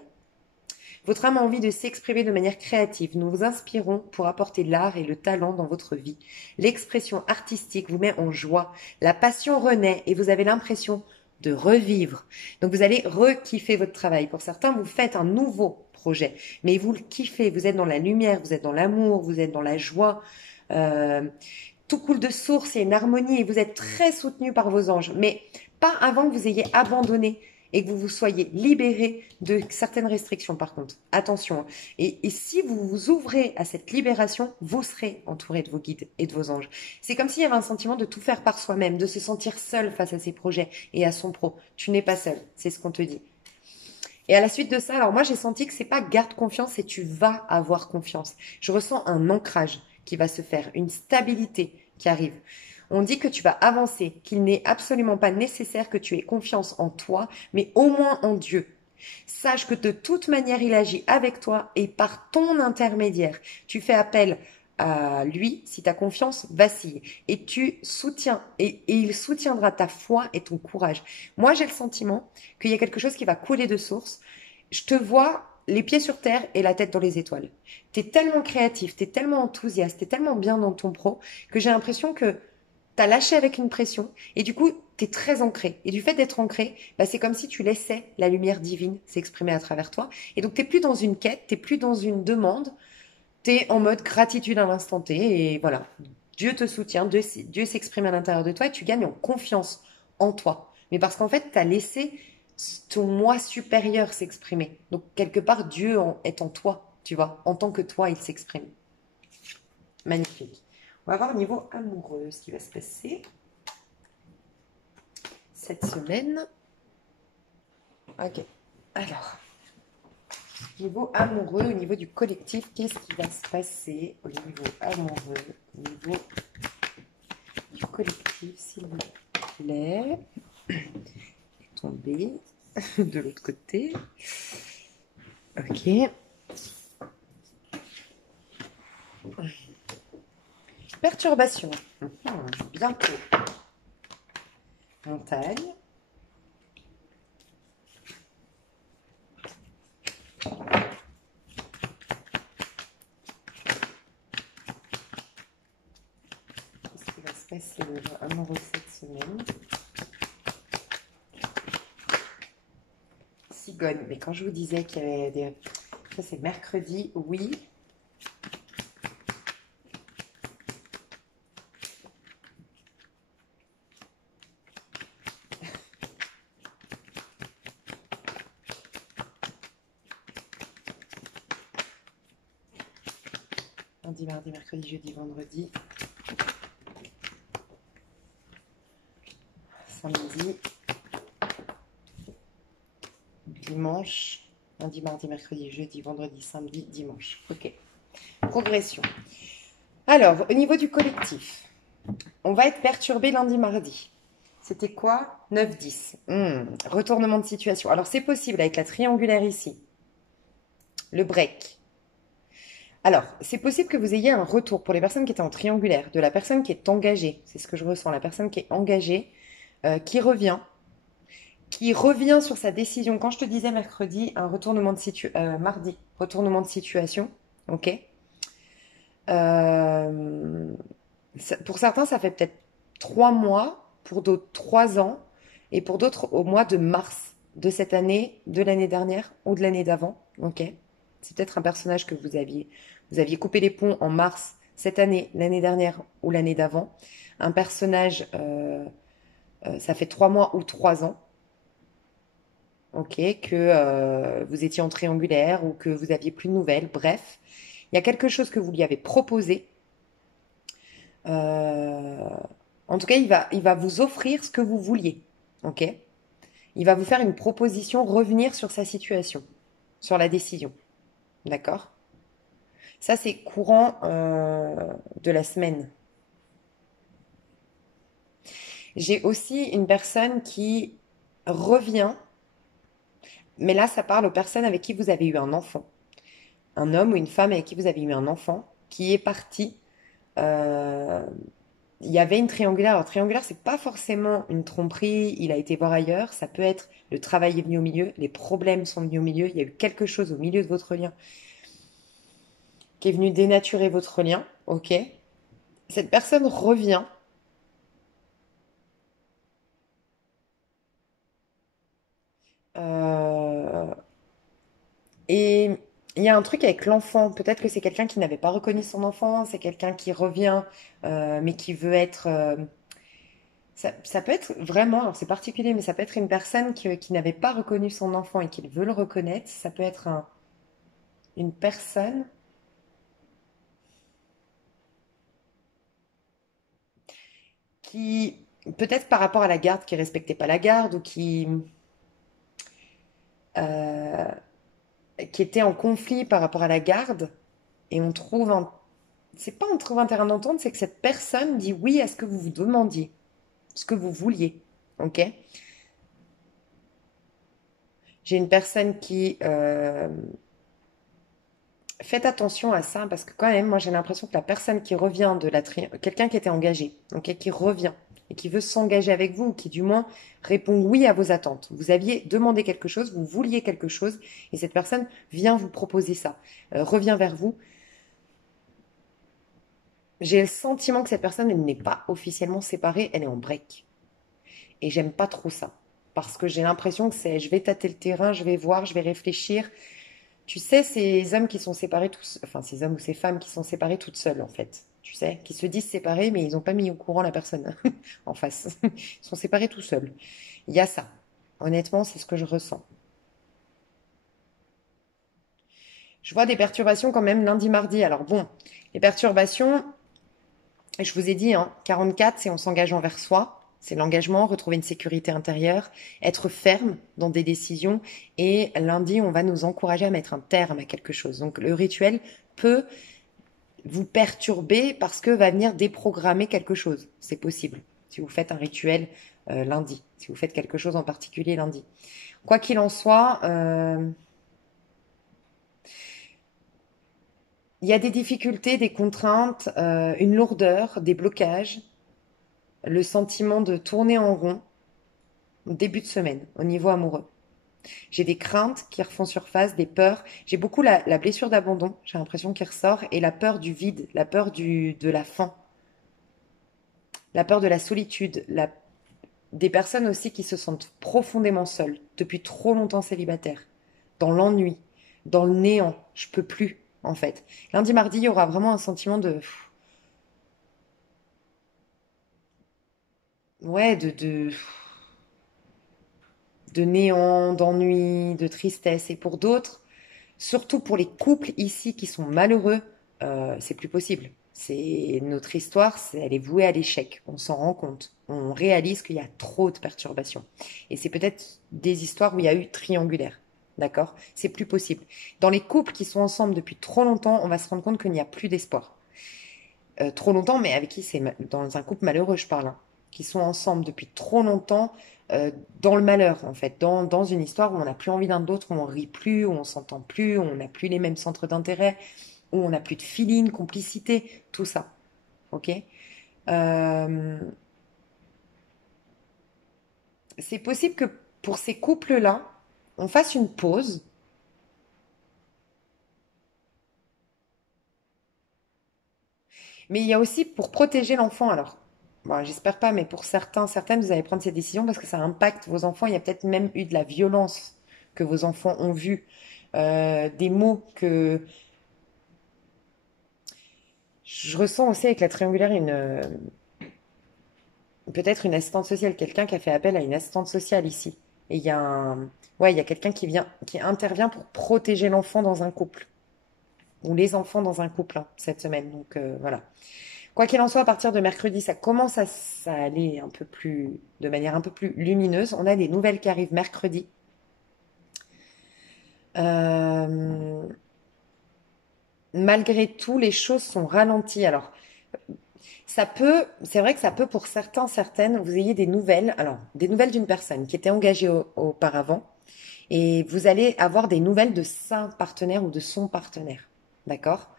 Votre âme a envie de s'exprimer de manière créative. Nous vous inspirons pour apporter l'art et le talent dans votre vie. L'expression artistique vous met en joie. La passion renaît et vous avez l'impression de revivre. Donc vous allez re-kiffer votre travail. Pour certains, vous faites un nouveau projet, mais vous le kiffez. Vous êtes dans la lumière, vous êtes dans l'amour, vous êtes dans la joie. Tout coule de source, il y a une harmonie et vous êtes très soutenu par vos anges. Mais pas avant que vous ayez abandonné et que vous vous soyez libéré de certaines restrictions par contre. Attention. Et si vous vous ouvrez à cette libération, vous serez entouré de vos guides et de vos anges. C'est comme s'il y avait un sentiment de tout faire par soi-même, de se sentir seul face à ses projets et à son pro. Tu n'es pas seul, c'est ce qu'on te dit. Et à la suite de ça, alors moi j'ai senti que c'est pas garde confiance, c'est tu vas avoir confiance. Je ressens un ancrage qui va se faire, une stabilité qui arrive. On dit que tu vas avancer, qu'il n'est absolument pas nécessaire que tu aies confiance en toi, mais au moins en Dieu. Sache que de toute manière, il agit avec toi et par ton intermédiaire. Tu fais appel à lui si ta confiance vacille et tu soutiens et il soutiendra ta foi et ton courage. Moi, j'ai le sentiment qu'il y a quelque chose qui va couler de source. Je te vois les pieds sur terre et la tête dans les étoiles. Tu es tellement créatif, tu es tellement enthousiaste, tu es tellement bien dans ton pro que j'ai l'impression que t'as lâché avec une pression et du coup, t'es très ancré. Et du fait d'être ancré, bah, c'est comme si tu laissais la lumière divine s'exprimer à travers toi. Et donc, t'es plus dans une quête, t'es plus dans une demande, t'es en mode gratitude à l'instant T. Et voilà, Dieu te soutient, Dieu s'exprime à l'intérieur de toi et tu gagnes en confiance en toi. Mais parce qu'en fait, t'as laissé ton moi supérieur s'exprimer. Donc, quelque part, est en toi, tu vois. En tant que toi, il s'exprime. Magnifique. On va voir au niveau amoureux ce qui va se passer cette semaine. Ok. Alors, niveau amoureux, au niveau du collectif, qu'est-ce qui va se passer au niveau amoureux, au niveau du collectif, s'il vous plaît. Tomber de l'autre côté. Ok. Perturbation. Bientôt. Montagne. Qu'est-ce qui va se passer au niveau amoureux cette semaine? Cigogne. Mais quand je vous disais qu'il y avait des... Ça, c'est mercredi, oui. Lundi, mardi, mercredi, jeudi, vendredi. Samedi. Dimanche. Lundi, mardi, mercredi, jeudi, vendredi, samedi, dimanche. Ok. Progression. Alors, au niveau du collectif, on va être perturbé lundi, mardi. C'était quoi? 9-10. Retournement de situation. Alors, c'est possible avec la triangulaire ici. Le break. Alors, c'est possible que vous ayez un retour pour les personnes qui étaient en triangulaire, de la personne qui est engagée. C'est ce que je ressens, la personne qui est engagée, qui revient sur sa décision. Quand je te disais mercredi, un retournement de mardi, retournement de situation, ok. Pour certains, ça fait peut-être 3 mois, pour d'autres 3 ans, et pour d'autres au mois de mars de cette année, de l'année dernière ou de l'année d'avant, ok. C'est peut-être un personnage que vous aviez coupé les ponts en mars cette année, l'année dernière ou l'année d'avant. Un personnage, ça fait 3 mois ou 3 ans, ok, que vous étiez en triangulaire ou que vous aviez plus de nouvelles. Bref, il y a quelque chose que vous lui avez proposé. En tout cas, il va vous offrir ce que vous vouliez, ok. Il va vous faire une proposition, revenir sur sa situation, sur la décision, d'accord. Ça, c'est courant de la semaine. J'ai aussi une personne qui revient, mais là, ça parle aux personnes avec qui vous avez eu un enfant. Un homme ou une femme avec qui vous avez eu un enfant. qui est parti. Euh, il y avait une triangulaire. Alors, triangulaire, c'est pas forcément une tromperie, il a été voir ailleurs. Ça peut être le travail est venu au milieu, les problèmes sont venus au milieu, il y a eu quelque chose au milieu de votre lien qui est venu dénaturer votre lien, ok? Cette personne revient. euh, et il y a un truc avec l'enfant. Peut-être que c'est quelqu'un qui n'avait pas reconnu son enfant, c'est quelqu'un qui revient, mais qui veut être. Ça peut être vraiment, alors c'est particulier, mais ça peut être une personne qui n'avait pas reconnu son enfant et qui veut le reconnaître. Ça peut être une personne qui, peut-être par rapport à la garde, qui respectait pas la garde ou euh, qui était en conflit par rapport à la garde. Et on trouve un, c'est pas on trouve un terrain d'entente, c'est que cette personne dit oui à ce que vous vous demandiez, ce que vous vouliez. Ok? J'ai une personne qui faites attention à ça parce que quand même, moi j'ai l'impression que la personne qui revient de quelqu'un qui était engagé, ok, qui revient et qui veut s'engager avec vous, ou qui du moins répond oui à vos attentes. Vous aviez demandé quelque chose, vous vouliez quelque chose, et cette personne vient vous proposer ça, revient vers vous. J'ai le sentiment que cette personne, elle n'est pas officiellement séparée, elle est en break. Et j'aime pas trop ça. Parce que j'ai l'impression que c'est, je vais tâter le terrain, je vais voir, je vais réfléchir. Tu sais, ces hommes qui sont séparés tous, enfin, ces hommes ou ces femmes qui sont séparés toutes seules, en fait. Tu sais, qui se disent séparés, mais ils n'ont pas mis au courant la personne en face. Ils sont séparés tout seuls. Il y a ça. Honnêtement, c'est ce que je ressens. Je vois des perturbations quand même lundi, mardi. Alors bon, les perturbations, je vous ai dit, hein, 44, c'est on s'engage envers soi. C'est l'engagement, retrouver une sécurité intérieure, être ferme dans des décisions. Et lundi, on va nous encourager à mettre un terme à quelque chose. Donc le rituel peut vous perturber parce que va venir déprogrammer quelque chose. C'est possible. Si vous faites un rituel lundi, si vous faites quelque chose en particulier lundi. Quoi qu'il en soit, il y a des difficultés, des contraintes, une lourdeur, des blocages, le sentiment de tourner en rond au début de semaine au niveau amoureux. J'ai des craintes qui refont surface, des peurs. J'ai beaucoup la blessure d'abandon, j'ai l'impression qu'il ressort, et la peur du vide, la peur de la faim, la peur de la solitude, des personnes aussi qui se sentent profondément seules, depuis trop longtemps célibataires, dans l'ennui, dans le néant. Je peux plus, en fait. Lundi, mardi, il y aura vraiment un sentiment ouais, de néant, d'ennui, de tristesse. Et pour d'autres, surtout pour les couples ici qui sont malheureux, c'est plus possible. C'est notre histoire, elle est vouée à l'échec. On s'en rend compte. On réalise qu'il y a trop de perturbations. Et c'est peut-être des histoires où il y a eu triangulaire. D'accord? C'est plus possible. Dans les couples qui sont ensemble depuis trop longtemps, on va se rendre compte qu'il n'y a plus d'espoir. Trop longtemps, mais avec qui c'est dans un couple malheureux, je parle, hein, qui sont ensemble depuis trop longtemps, dans le malheur, en fait, dans une histoire où on n'a plus envie l'un de l'autre, où on rit plus, où on s'entend plus, où on n'a plus les mêmes centres d'intérêt, où on n'a plus de feeling, complicité, tout ça. Ok? Euh, c'est possible que pour ces couples-là, on fasse une pause, mais il y a aussi pour protéger l'enfant. Alors, bon, j'espère pas, mais pour certains, certaines, vous allez prendre ces décisions parce que ça impacte vos enfants. Il y a peut-être même eu de la violence que vos enfants ont vu, des mots que je ressens aussi avec la triangulaire peut-être une assistante sociale, quelqu'un qui a fait appel à une assistante sociale ici. Et il y a ouais, il y a quelqu'un qui intervient pour protéger l'enfant dans un couple ou les enfants dans un couple hein, cette semaine. Donc voilà. Quoi qu'il en soit, à partir de mercredi, ça commence à aller un peu plus, de manière un peu plus lumineuse. On a des nouvelles qui arrivent mercredi. Euh, malgré tout, les choses sont ralenties. Alors, c'est vrai que ça peut pour certains, certaines, vous ayez des nouvelles. Alors, des nouvelles d'une personne qui était engagée auparavant, et vous allez avoir des nouvelles de sa partenaire ou de son partenaire. D'accord?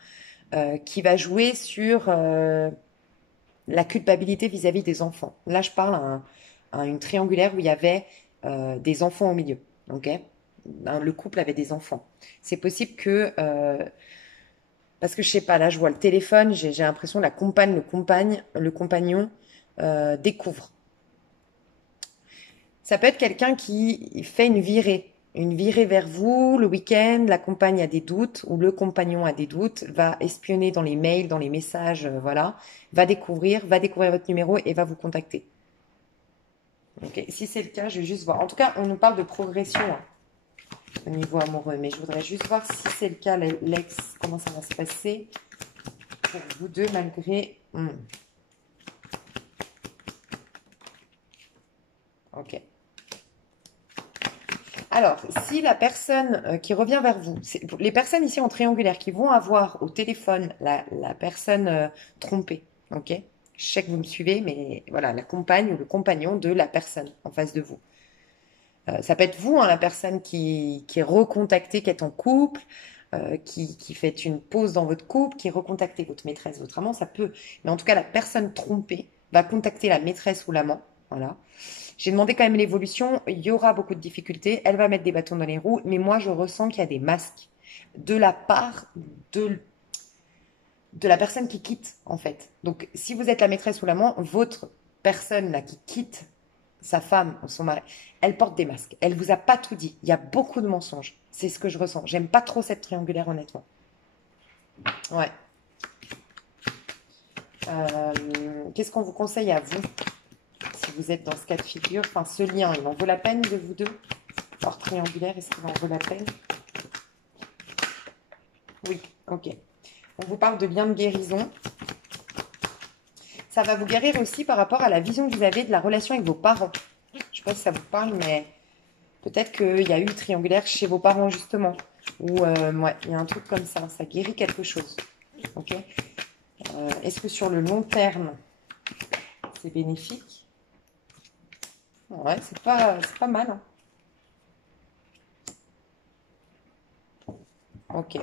qui va jouer sur la culpabilité vis-à-vis des enfants. Là, je parle à une triangulaire où il y avait des enfants au milieu. Ok? Le couple avait des enfants. C'est possible que, parce que je sais pas, là, je vois le téléphone, j'ai l'impression que la compagne, le compagnon découvre. Ça peut être quelqu'un qui fait une virée vers vous le week-end, la compagne a des doutes ou le compagnon a des doutes, va espionner dans les mails, dans les messages, voilà, va découvrir votre numéro et va vous contacter. Ok. Si c'est le cas, je vais juste voir. En tout cas, on nous parle de progression hein, au niveau amoureux, mais je voudrais juste voir si c'est le cas, l'ex, comment ça va se passer pour vous deux malgré. Ok. Alors, si la personne qui revient vers vous, les personnes ici en triangulaire qui vont avoir au téléphone la personne trompée, ok? Je sais que vous me suivez, mais voilà, la compagne ou le compagnon de la personne en face de vous. Ça peut être vous, hein, la personne qui est recontactée, qui est en couple, qui fait une pause dans votre couple, qui est recontactée votre maîtresse, votre amant, ça peut. Mais en tout cas, la personne trompée va contacter la maîtresse ou l'amant, voilà. J'ai demandé quand même l'évolution. Il y aura beaucoup de difficultés. Elle va mettre des bâtons dans les roues. Mais moi, je ressens qu'il y a des masques de la part de la personne qui quitte, en fait. Donc, si vous êtes la maîtresse ou l'amant, votre personne là qui quitte sa femme ou son mari, elle porte des masques. Elle vous a pas tout dit. Il y a beaucoup de mensonges. C'est ce que je ressens. J'aime pas trop cette triangulaire, honnêtement. Ouais. Qu'est-ce qu'on vous conseille à vous si vous êtes dans ce cas de figure? Enfin, ce lien, il en vaut la peine de vous deux? Hors triangulaire, est-ce qu'il en vaut la peine? Oui, ok. On vous parle de lien de guérison. Ça va vous guérir aussi par rapport à la vision que vous avez de la relation avec vos parents. Je ne sais pas si ça vous parle, mais peut-être qu'il y a eu triangulaire chez vos parents, justement. Ou, ouais, il y a un truc comme ça. Ça guérit quelque chose. Ok. Est-ce que sur le long terme, c'est bénéfique? Ouais, c'est pas mal. Hein. Ok.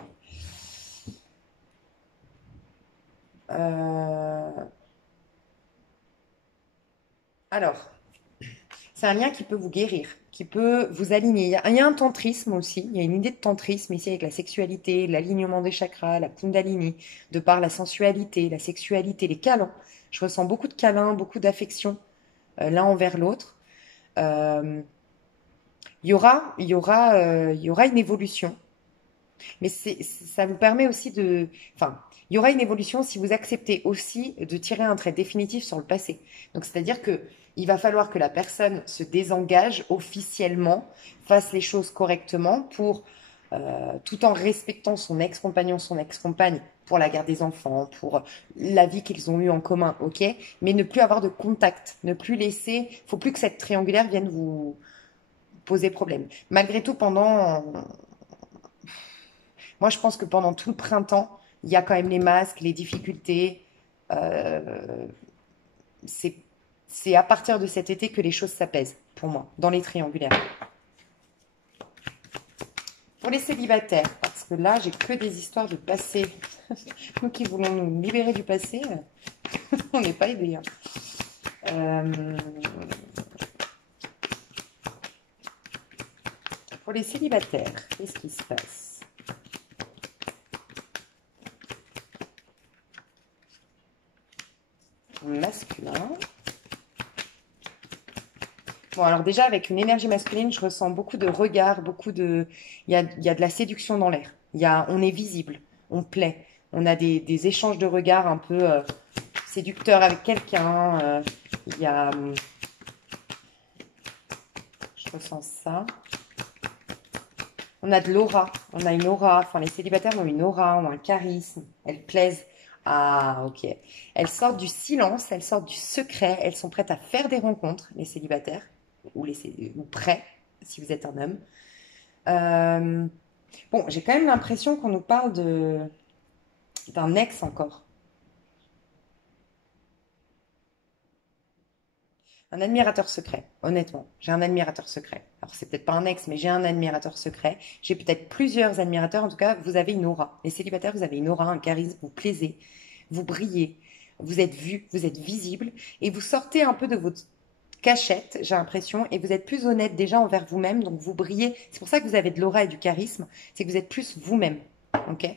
Alors, c'est un lien qui peut vous guérir, qui peut vous aligner. Il y a un tantrisme aussi, il y a une idée de tantrisme ici avec la sexualité, l'alignement des chakras, la kundalini, de par la sensualité, la sexualité, les câlins. Je ressens beaucoup de câlins, beaucoup d'affection l'un envers l'autre. Euh, il y aura une évolution. Mais ça vous permet aussi de... Enfin, il y aura une évolution si vous acceptez aussi de tirer un trait définitif sur le passé. Donc, c'est-à-dire que il va falloir que la personne se désengage officiellement, fasse les choses correctement pour, tout en respectant son ex-compagnon, son ex-compagne, pour la garde des enfants, pour la vie qu'ils ont eue en commun, ok? Mais ne plus avoir de contact, ne plus laisser... Faut plus que cette triangulaire vienne vous poser problème. Malgré tout, moi, je pense que pendant tout le printemps, il y a quand même les masques, les difficultés. Euh, c'est, c'est à partir de cet été que les choses s'apaisent, pour moi, dans les triangulaires. Pour les célibataires, parce que là, j'ai que des histoires de passé. Nous qui voulons nous libérer du passé, on n'est pas aidés. Hein. Euh, pour les célibataires, qu'est-ce qui se passe? Masculin. Bon, alors déjà, avec une énergie masculine, je ressens beaucoup de regards, beaucoup de... il y a de la séduction dans l'air. On est visible, on plaît. On a des échanges de regards un peu séducteurs avec quelqu'un. Il y a... je ressens ça. On a de l'aura. On a une aura. Enfin, les célibataires ont une aura, ont un charisme. Elles plaisent. Ah, ok. Elles sortent du silence, elles sortent du secret. Elles sont prêtes à faire des rencontres, les célibataires. Ou prêts, si vous êtes un homme. Euh, bon, j'ai quand même l'impression qu'on nous parle d'un ex encore. Un admirateur secret, honnêtement. J'ai un admirateur secret. Alors, c'est peut-être pas un ex, mais j'ai un admirateur secret. J'ai peut-être plusieurs admirateurs. En tout cas, vous avez une aura. Les célibataires, vous avez une aura, un charisme, vous plaisez, vous brillez, vous êtes vu, vous êtes visible et vous sortez un peu de votre cachette, j'ai l'impression, et vous êtes plus honnête déjà envers vous-même, donc vous brillez. C'est pour ça que vous avez de l'aura et du charisme, c'est que vous êtes plus vous-même, ok?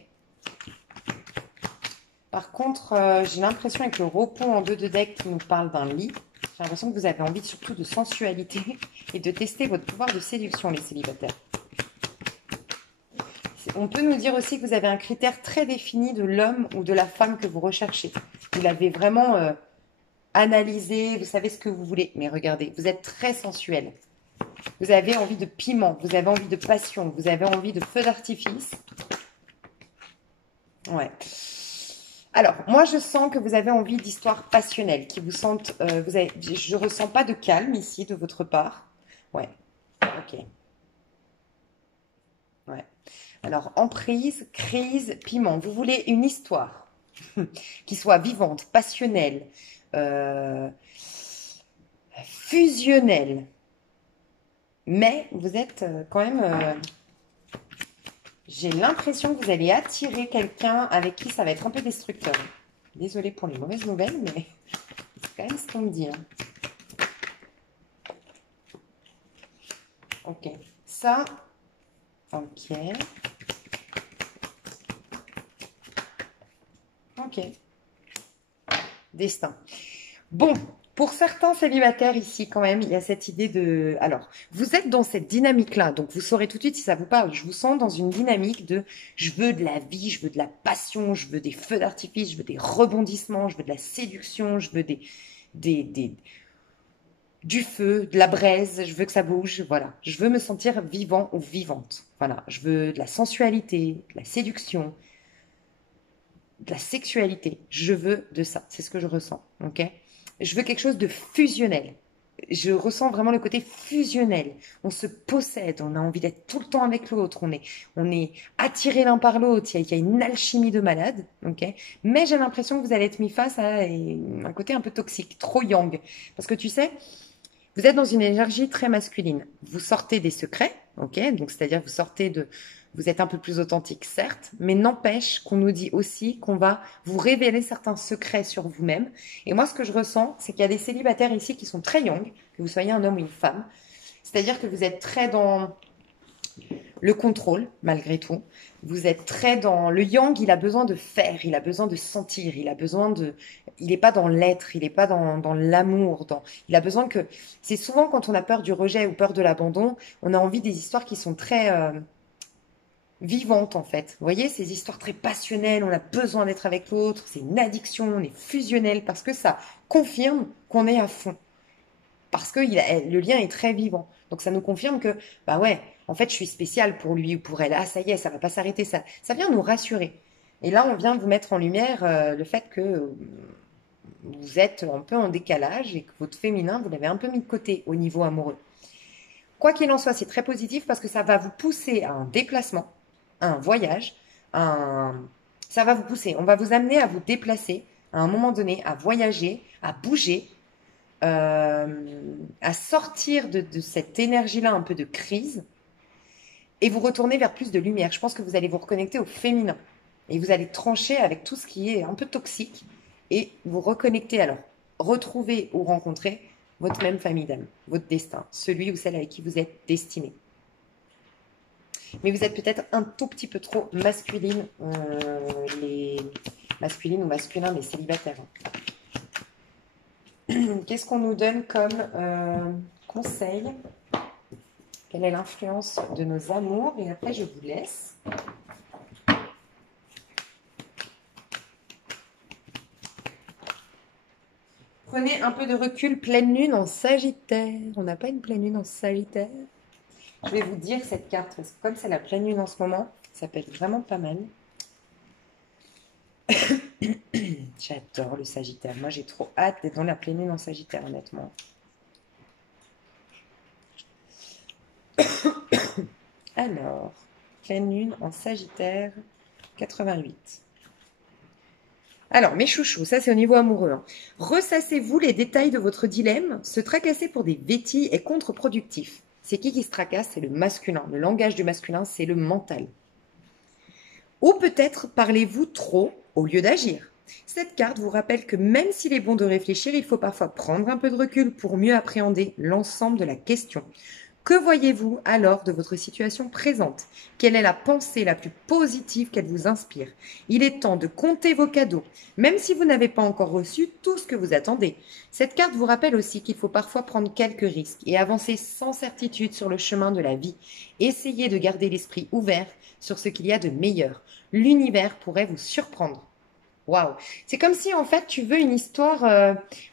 Par contre, j'ai l'impression avec le repos en 2 de deck qui nous parle d'un lit, j'ai l'impression que vous avez envie surtout de sensualité et de tester votre pouvoir de séduction, les célibataires. On peut nous dire aussi que vous avez un critère très défini de l'homme ou de la femme que vous recherchez. Vous l'avez vraiment analysé, vous savez ce que vous voulez. Mais regardez, vous êtes très sensuel. Vous avez envie de piment, vous avez envie de passion, vous avez envie de feu d'artifice. Ouais. Alors, moi, je sens que vous avez envie d'histoires passionnelles, qui vous sentent... je ressens pas de calme ici de votre part. Ouais, ok. Ouais. Alors, emprise, crise, piment. Vous voulez une histoire qui soit vivante, passionnelle, euh, fusionnelle. Mais vous êtes quand même... j'ai l'impression que vous allez attirer quelqu'un avec qui ça va être un peu destructeur. Désolée pour les mauvaises nouvelles, mais c'est quand même ce qu'on me dit. Hein. Ok. Ça, ok. Ok. Destin. Bon, pour certains célibataires ici, quand même, il y a cette idée de... Alors, vous êtes dans cette dynamique-là, donc vous saurez tout de suite si ça vous parle. Je vous sens dans une dynamique de je veux de la vie, je veux de la passion, je veux des feux d'artifice, je veux des rebondissements, je veux de la séduction, je veux du feu, de la braise, je veux que ça bouge, voilà. Je veux me sentir vivant ou vivante. Voilà, je veux de la sensualité, de la séduction, de la sexualité. Je veux de ça. C'est ce que je ressens. Ok. Je veux quelque chose de fusionnel. Je ressens vraiment le côté fusionnel. On se possède, on a envie d'être tout le temps avec l'autre, on est attiré l'un par l'autre. Il y a une alchimie de malade, ok. Mais j'ai l'impression que vous allez être mis face à un côté un peu toxique, trop yang, parce que tu sais, vous êtes dans une énergie très masculine. Vous sortez des secrets, ok? Donc, c'est-à-dire vous sortez de... Vous êtes un peu plus authentique, certes, mais n'empêche qu'on nous dit aussi qu'on va vous révéler certains secrets sur vous-même. Et moi, ce que je ressens, c'est qu'il y a des célibataires ici qui sont très young, que vous soyez un homme ou une femme. C'est-à-dire que vous êtes très dans le contrôle, malgré tout. Vous êtes très dans le yang, il a besoin de faire, il a besoin de sentir, il a besoin de... Il n'est pas dans l'être, il n'est pas dans l'amour. Il a besoin que... C'est souvent quand on a peur du rejet ou peur de l'abandon, on a envie des histoires qui sont très vivantes, en fait. Vous voyez, ces histoires très passionnelles, on a besoin d'être avec l'autre, c'est une addiction, on est fusionnel, parce que ça confirme qu'on est à fond. Parce que le lien est très vivant. Donc ça nous confirme que, bah ouais, en fait, je suis spéciale pour lui ou pour elle. Ah, ça y est, ça va pas s'arrêter. Ça vient nous rassurer. Et là, on vient vous mettre en lumière le fait que vous êtes un peu en décalage et que votre féminin, vous l'avez un peu mis de côté au niveau amoureux. Quoi qu'il en soit, c'est très positif parce que ça va vous pousser à un déplacement, à un voyage, ça va vous pousser. On va vous amener à vous déplacer à un moment donné, à voyager, à bouger, à sortir de cette énergie-là un peu de crise et vous retourner vers plus de lumière. Je pense que vous allez vous reconnecter au féminin et vous allez trancher avec tout ce qui est un peu toxique et vous reconnecter alors, retrouver ou rencontrer votre même famille d'âme, votre destin, celui ou celle avec qui vous êtes destiné. Mais vous êtes peut-être un tout petit peu trop masculine, les masculines ou masculins, les célibataires. Qu'est-ce qu'on nous donne comme conseil? Quelle est l'influence de nos amours? Et après, je vous laisse. Prenez un peu de recul. Pleine lune en Sagittaire. On n'a pas une pleine lune en Sagittaire? Je vais vous dire cette carte, parce que comme c'est la pleine lune en ce moment, ça peut être vraiment pas mal. J'adore le Sagittaire. Moi, j'ai trop hâte d'être dans la pleine lune en Sagittaire, honnêtement. Alors, pleine lune en Sagittaire, 88. Alors, mes chouchous, ça c'est au niveau amoureux, hein. Ressassez-vous les détails de votre dilemme. Se tracasser pour des bêtises est contre-productif. C'est qui se tracasse? C'est le masculin. Le langage du masculin, c'est le mental. Ou peut-être parlez-vous trop au lieu d'agir. Cette carte vous rappelle que même s'il est bon de réfléchir, il faut parfois prendre un peu de recul pour mieux appréhender l'ensemble de la question. Que voyez-vous alors de votre situation présente? Quelle est la pensée la plus positive qu'elle vous inspire? Il est temps de compter vos cadeaux, même si vous n'avez pas encore reçu tout ce que vous attendez. Cette carte vous rappelle aussi qu'il faut parfois prendre quelques risques et avancer sans certitude sur le chemin de la vie. Essayez de garder l'esprit ouvert sur ce qu'il y a de meilleur. L'univers pourrait vous surprendre. Waouh! C'est comme si en fait tu veux une histoire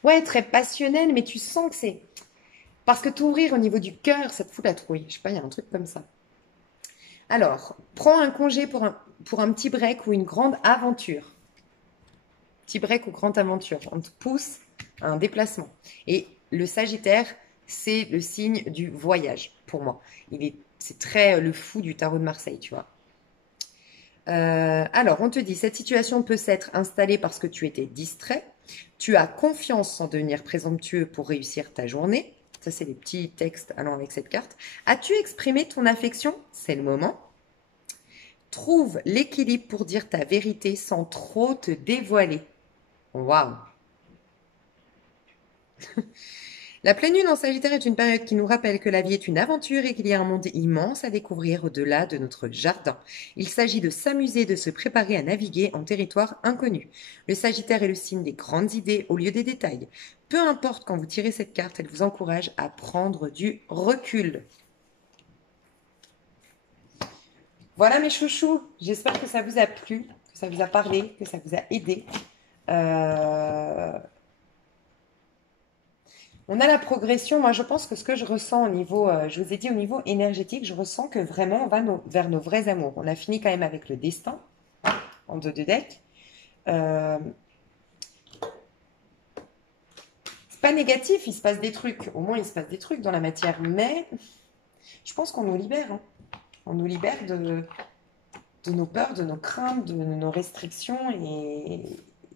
ouais, très passionnelle, mais tu sens que c'est... Parce que t'ouvrir au niveau du cœur, ça te fout la trouille. Je sais pas, il y a un truc comme ça. Alors, prends un congé pour un petit break ou une grande aventure. Petit break ou grande aventure. On te pousse à un déplacement. Et le Sagittaire, c'est le signe du voyage, pour moi. C'est très le fou du tarot de Marseille, tu vois. Alors, on te dit, cette situation peut s'être installée parce que tu étais distrait. Tu as confiance sans devenir présomptueux pour réussir ta journée. Ça, c'est les petits textes allant avec cette carte. As-tu exprimé ton affection? C'est le moment. Trouve l'équilibre pour dire ta vérité sans trop te dévoiler. Waouh! La pleine lune en Sagittaire est une période qui nous rappelle que la vie est une aventure et qu'il y a un monde immense à découvrir au-delà de notre jardin. Il s'agit de s'amuser, de se préparer à naviguer en territoire inconnu. Le Sagittaire est le signe des grandes idées au lieu des détails. Peu importe quand vous tirez cette carte, elle vous encourage à prendre du recul. Voilà mes chouchous, j'espère que ça vous a plu, que ça vous a parlé, que ça vous a aidé. On a la progression. Moi, je pense que ce que je ressens au niveau, je vous ai dit au niveau énergétique, je ressens que vraiment on va vers nos vrais amours. On a fini quand même avec le destin en 2 de deck. C'est pas négatif, il se passe des trucs. Au moins, il se passe des trucs dans la matière. Mais je pense qu'on nous libère, hein. On nous libère de nos peurs, de nos craintes, de nos restrictions. Et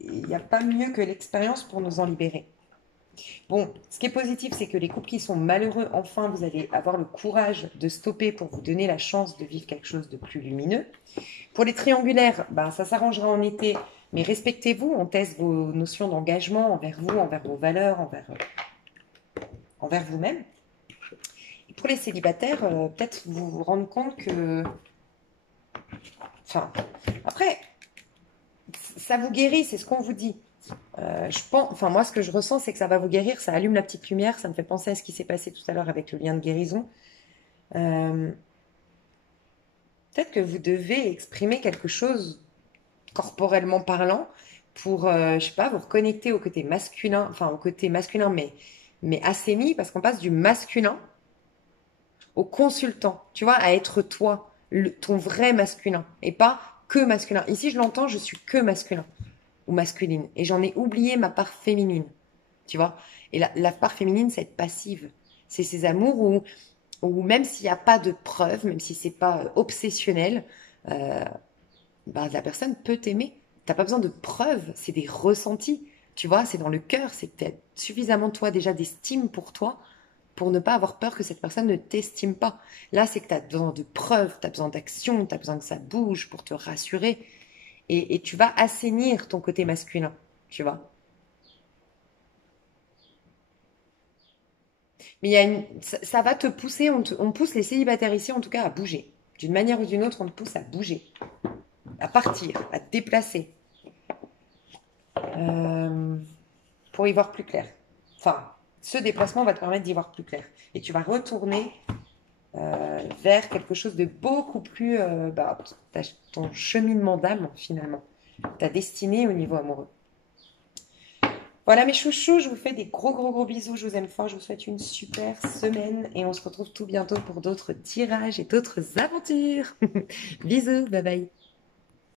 il n'y a pas mieux que l'expérience pour nous en libérer. Bon, ce qui est positif, c'est que les couples qui sont malheureux, enfin, vous allez avoir le courage de stopper pour vous donner la chance de vivre quelque chose de plus lumineux. Pour les triangulaires, ben, ça s'arrangera en été, mais respectez-vous, on teste vos notions d'engagement envers vous, envers vos valeurs, envers vous-même. Et pour les célibataires, peut-être vous vous rendre compte que... Enfin, après, ça vous guérit, c'est ce qu'on vous dit. Moi, ce que je ressens, c'est que ça va vous guérir, ça allume la petite lumière, ça me fait penser à ce qui s'est passé tout à l'heure avec le lien de guérison. Peut-être que vous devez exprimer quelque chose corporellement parlant pour, je sais pas, vous reconnecter au côté masculin, mais assaini, parce qu'on passe du masculin au consultant, tu vois, à être toi, ton vrai masculin, et pas que masculin. Ici, je l'entends, je suis que masculin ou masculine. Et j'en ai oublié ma part féminine, tu vois. Et la part féminine, c'est être passive. C'est ces amours où même s'il n'y a pas de preuves, même si c'est pas obsessionnel, la personne peut t'aimer. T'as pas besoin de preuves, c'est des ressentis, tu vois. C'est dans le cœur, c'est que t'as suffisamment toi déjà d'estime pour toi pour ne pas avoir peur que cette personne ne t'estime pas. Là, c'est que tu as besoin de preuves, tu as besoin d'action, tu as besoin que ça bouge pour te rassurer. Et tu vas assainir ton côté masculin, tu vois. Mais ça va te pousser, on pousse les célibataires ici en tout cas à bouger. D'une manière ou d'une autre, on te pousse à bouger, à partir, à te déplacer. Pour y voir plus clair. Enfin, ce déplacement va te permettre d'y voir plus clair. Et tu vas retourner vers quelque chose de beaucoup plus... ton cheminement d'âme, finalement. Ta destinée au niveau amoureux. Voilà mes chouchous, je vous fais des gros gros gros bisous, je vous aime fort, je vous souhaite une super semaine et on se retrouve tout bientôt pour d'autres tirages et d'autres aventures. Bisous, bye bye.